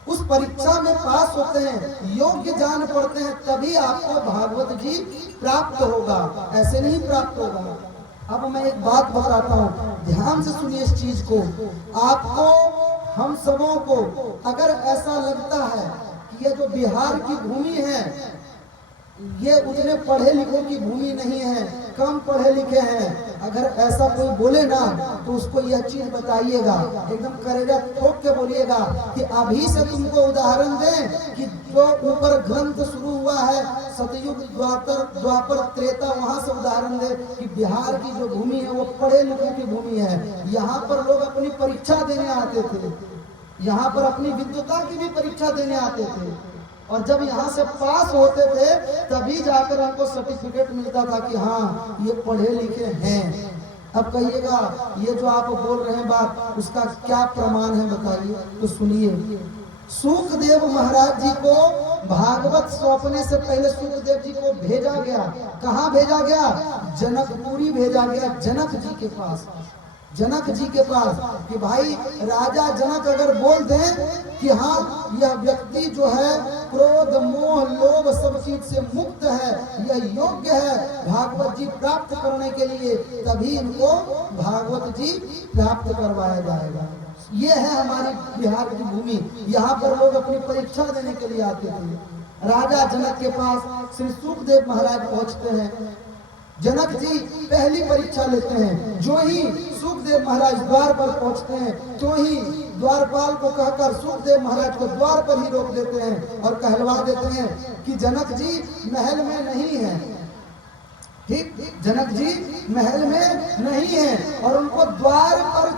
उस परीक्षा में पास होते हैं, योग्य जान पड़ते हैं, तभी आपको भागवत जी प्राप्त होगा, ऐसे नहीं प्राप्त होगा। अब मैं एक बात बताता हूँ, ध्यान से सुनिए इस चीज को। आपको, हम सबों को अगर ऐसा लगता है कि ये जो बिहार की भूमि है ये उतने पढ़े लिखों की भूमि नहीं है, कम पढ़े लिखे हैं, अगर ऐसा कोई बोले ना तो उसको यह चीज बताइएगा, एकदम करेगा ठोक के बोलिएगा कि अभी से तुमको उदाहरण दें कि जो ऊपर ग्रंथ शुरू हुआ है सतयुग द्वापर त्रेता, वहां से उदाहरण दे कि बिहार की जो भूमि है वो पढ़े लिखे की भूमि है। यहाँ पर लोग अपनी परीक्षा देने आते थे, यहाँ पर अपनी विद्वता की भी परीक्षा देने आते थे, और जब यहाँ से पास होते थे तभी जाकर उनको सर्टिफिकेट मिलता था कि हाँ ये पढ़े लिखे हैं। अब कहिएगा ये जो आप बोल रहे हैं बात, उसका क्या प्रमाण है बताइए? तो सुनिए, सूखदेव महाराज जी को भागवत सौंपने से पहले सूखदेव जी को भेजा गया, कहाँ भेजा गया? जनकपुरी भेजा गया, जनक जी के पास, जनक जी के पास, कि भाई राजा जनक अगर बोल दें कि हाँ यह व्यक्ति जो है क्रोध मोह लोभ सब चीज से मुक्त है, यह योग्य है भागवत जी प्राप्त करने के लिए, तभी इनको भागवत जी प्राप्त करवाया जाएगा। ये है हमारी बिहार की भूमि, यहाँ पर लोग अपनी परीक्षा देने के लिए आते थे। राजा जनक के पास श्री सूखदेव महाराज पहुंचते हैं, जनक जी पहली परीक्षा लेते हैं। जो ही सूखदेव महाराज द्वार पर पहुंचते हैं तो ही द्वारपाल को कहकर सूखदेव महाराज को द्वार पर ही रोक देते हैं और कहलवा देते हैं कि जनक जी महल में नहीं है। ठीक, जनक जी महल में नहीं है, और उनको द्वार पर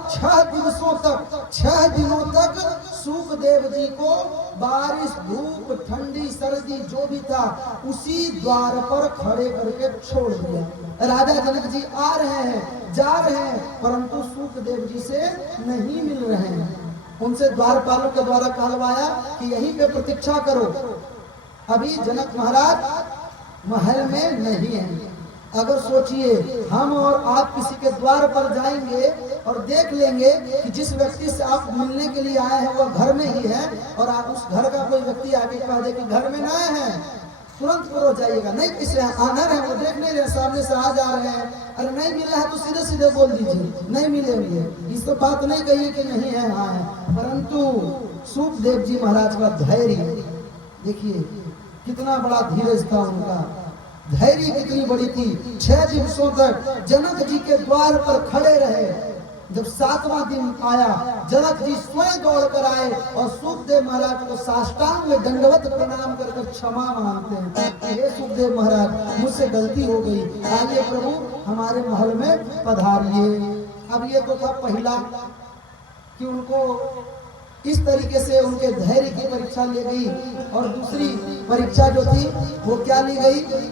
6 दिनों तक सूखदेव जी को बारिश धूप ठंडी सर्दी जो भी था उसी द्वार पर खड़े करके छोड़ दिया। राजा जनक जी आ रहे हैं, जा रहे हैं, परंतु सूखदेव जी से नहीं मिल रहे हैं। उनसे द्वारपालों के द्वारा कहलवाया कि यहीं पे प्रतीक्षा करो, अभी जनक महाराज महल में नहीं है। अगर सोचिए हम और आप किसी के द्वार पर जाएंगे और देख लेंगे कि जिस व्यक्ति से आप मिलने के लिए आए हैं वह घर में ही है, और आप उस घर का कोई व्यक्ति आके कह दे कि घर में ना है, तुरंत हो जाइएगा, नहीं किसे आनर है, वो देख नहीं रहे, सामने से आ जा रहे हैं, अरे नहीं मिला है तो सीधे सीधे बोल दीजिए नहीं मिलेंगे, इस तो बात नहीं कहिए कि नहीं है, हाँ है। परंतु सूखदेव जी महाराज का धैर्य देखिए, कितना बड़ा धीरज था उनका, धैर्य कितनी बड़ी थी। 6 दिवसों तक जनक जी के द्वार पर खड़े रहे। जब 7वां दिन आया, जनक जी स्वयं दौड़ कर आए और सूखदेव महाराज को साष्टांग में दंडवत प्रणाम कर क्षमा मांगते हैं। हे सूखदेव महाराज, मुझसे गलती हो गई, आइए प्रभु हमारे महल में पधारिए। अब ये तो था पहला कि उनको इस तरीके से उनके धैर्य की परीक्षा ली गई, और दूसरी परीक्षा जो थी वो क्या ली गई?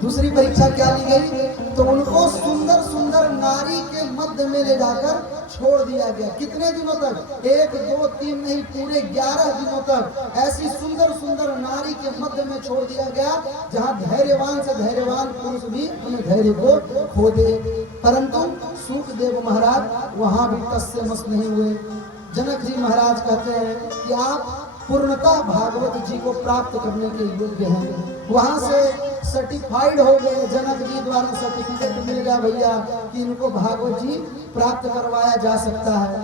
दूसरी परीक्षा क्या ली गई? तो उनको सुंदर सुंदर नारी के मध्य में ले जाकर छोड़ दिया गया। कितने दिनों तक? 1 2 3 नहीं, पूरे 11 दिनों तक ऐसी सुंदर सुंदर नारी के मध्य में छोड़ दिया गया, जहां धैर्यवान से धैर्यवान पुरुष भी अपने धैर्य को खो दे। परंतु सूखदेव महाराज वहां भी टस से मस नहीं हुए। जनक जी महाराज कहते हैं कि आप पूर्णता भागवत जी को प्राप्त करने के योग्य हैं। वहां से सर्टिफाइड हो गए, जनक जी द्वारा सर्टिफिकेट मिल गया भैया कि इनको भागवत जी प्राप्त करवाया जा सकता है।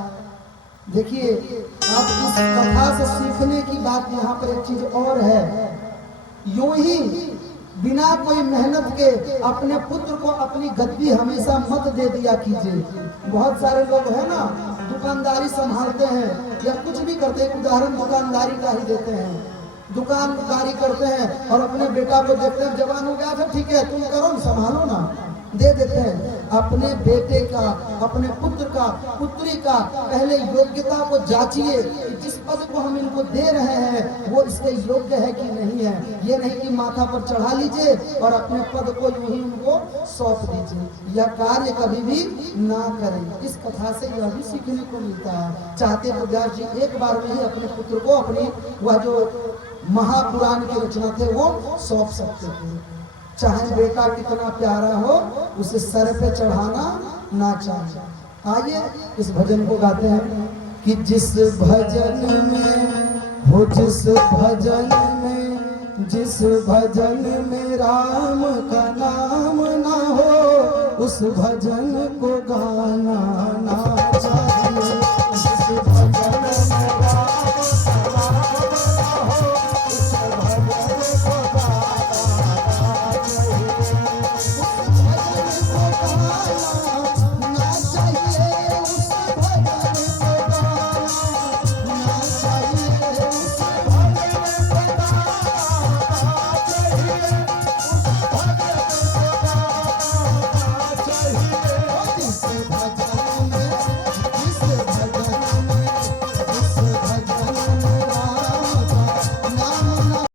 देखिए, आप इस कथा से सीखने की बात यहाँ पर एक चीज और है, यूं ही बिना कोई मेहनत के अपने पुत्र को अपनी गद्दी हमेशा मत दे दिया कीजिए। बहुत सारे लोग है ना, दुकानदारी संभालते हैं या कुछ भी करते हैं, उदाहरण दुकानदारी का ही देते हैं, दुकानदारी करते हैं और अपने बेटा को देखते हैं जवान हो गया था, ठीक है तुम करो संभालो ना, दे देते हैं। अपने बेटे का, अपने पुत्र का, पुत्री का पहले योग्यता को जांचिए कि जिस पद को हम इनको दे रहे हैं वो इसके योग्य है कि नहीं है। ये नहीं कि माथा पर चढ़ा लीजिए और अपने पद को यूं ही उनको सौंप दीजिए। यह कार्य कभी भी ना करें। इस कथा से यह भी सीखने को मिलता है। चाहते तो व्यास जी एक बार में ही अपने पुत्र को अपनी वह जो महापुराण की रचना थे वो सौंप सकते थे। चाहे बेटा कितना प्यारा हो उसे सर पे चढ़ाना ना चाहिए। आइए इस भजन को गाते हैं कि जिस भजन में हो, जिस भजन में राम का नाम ना हो, उस भजन को गाना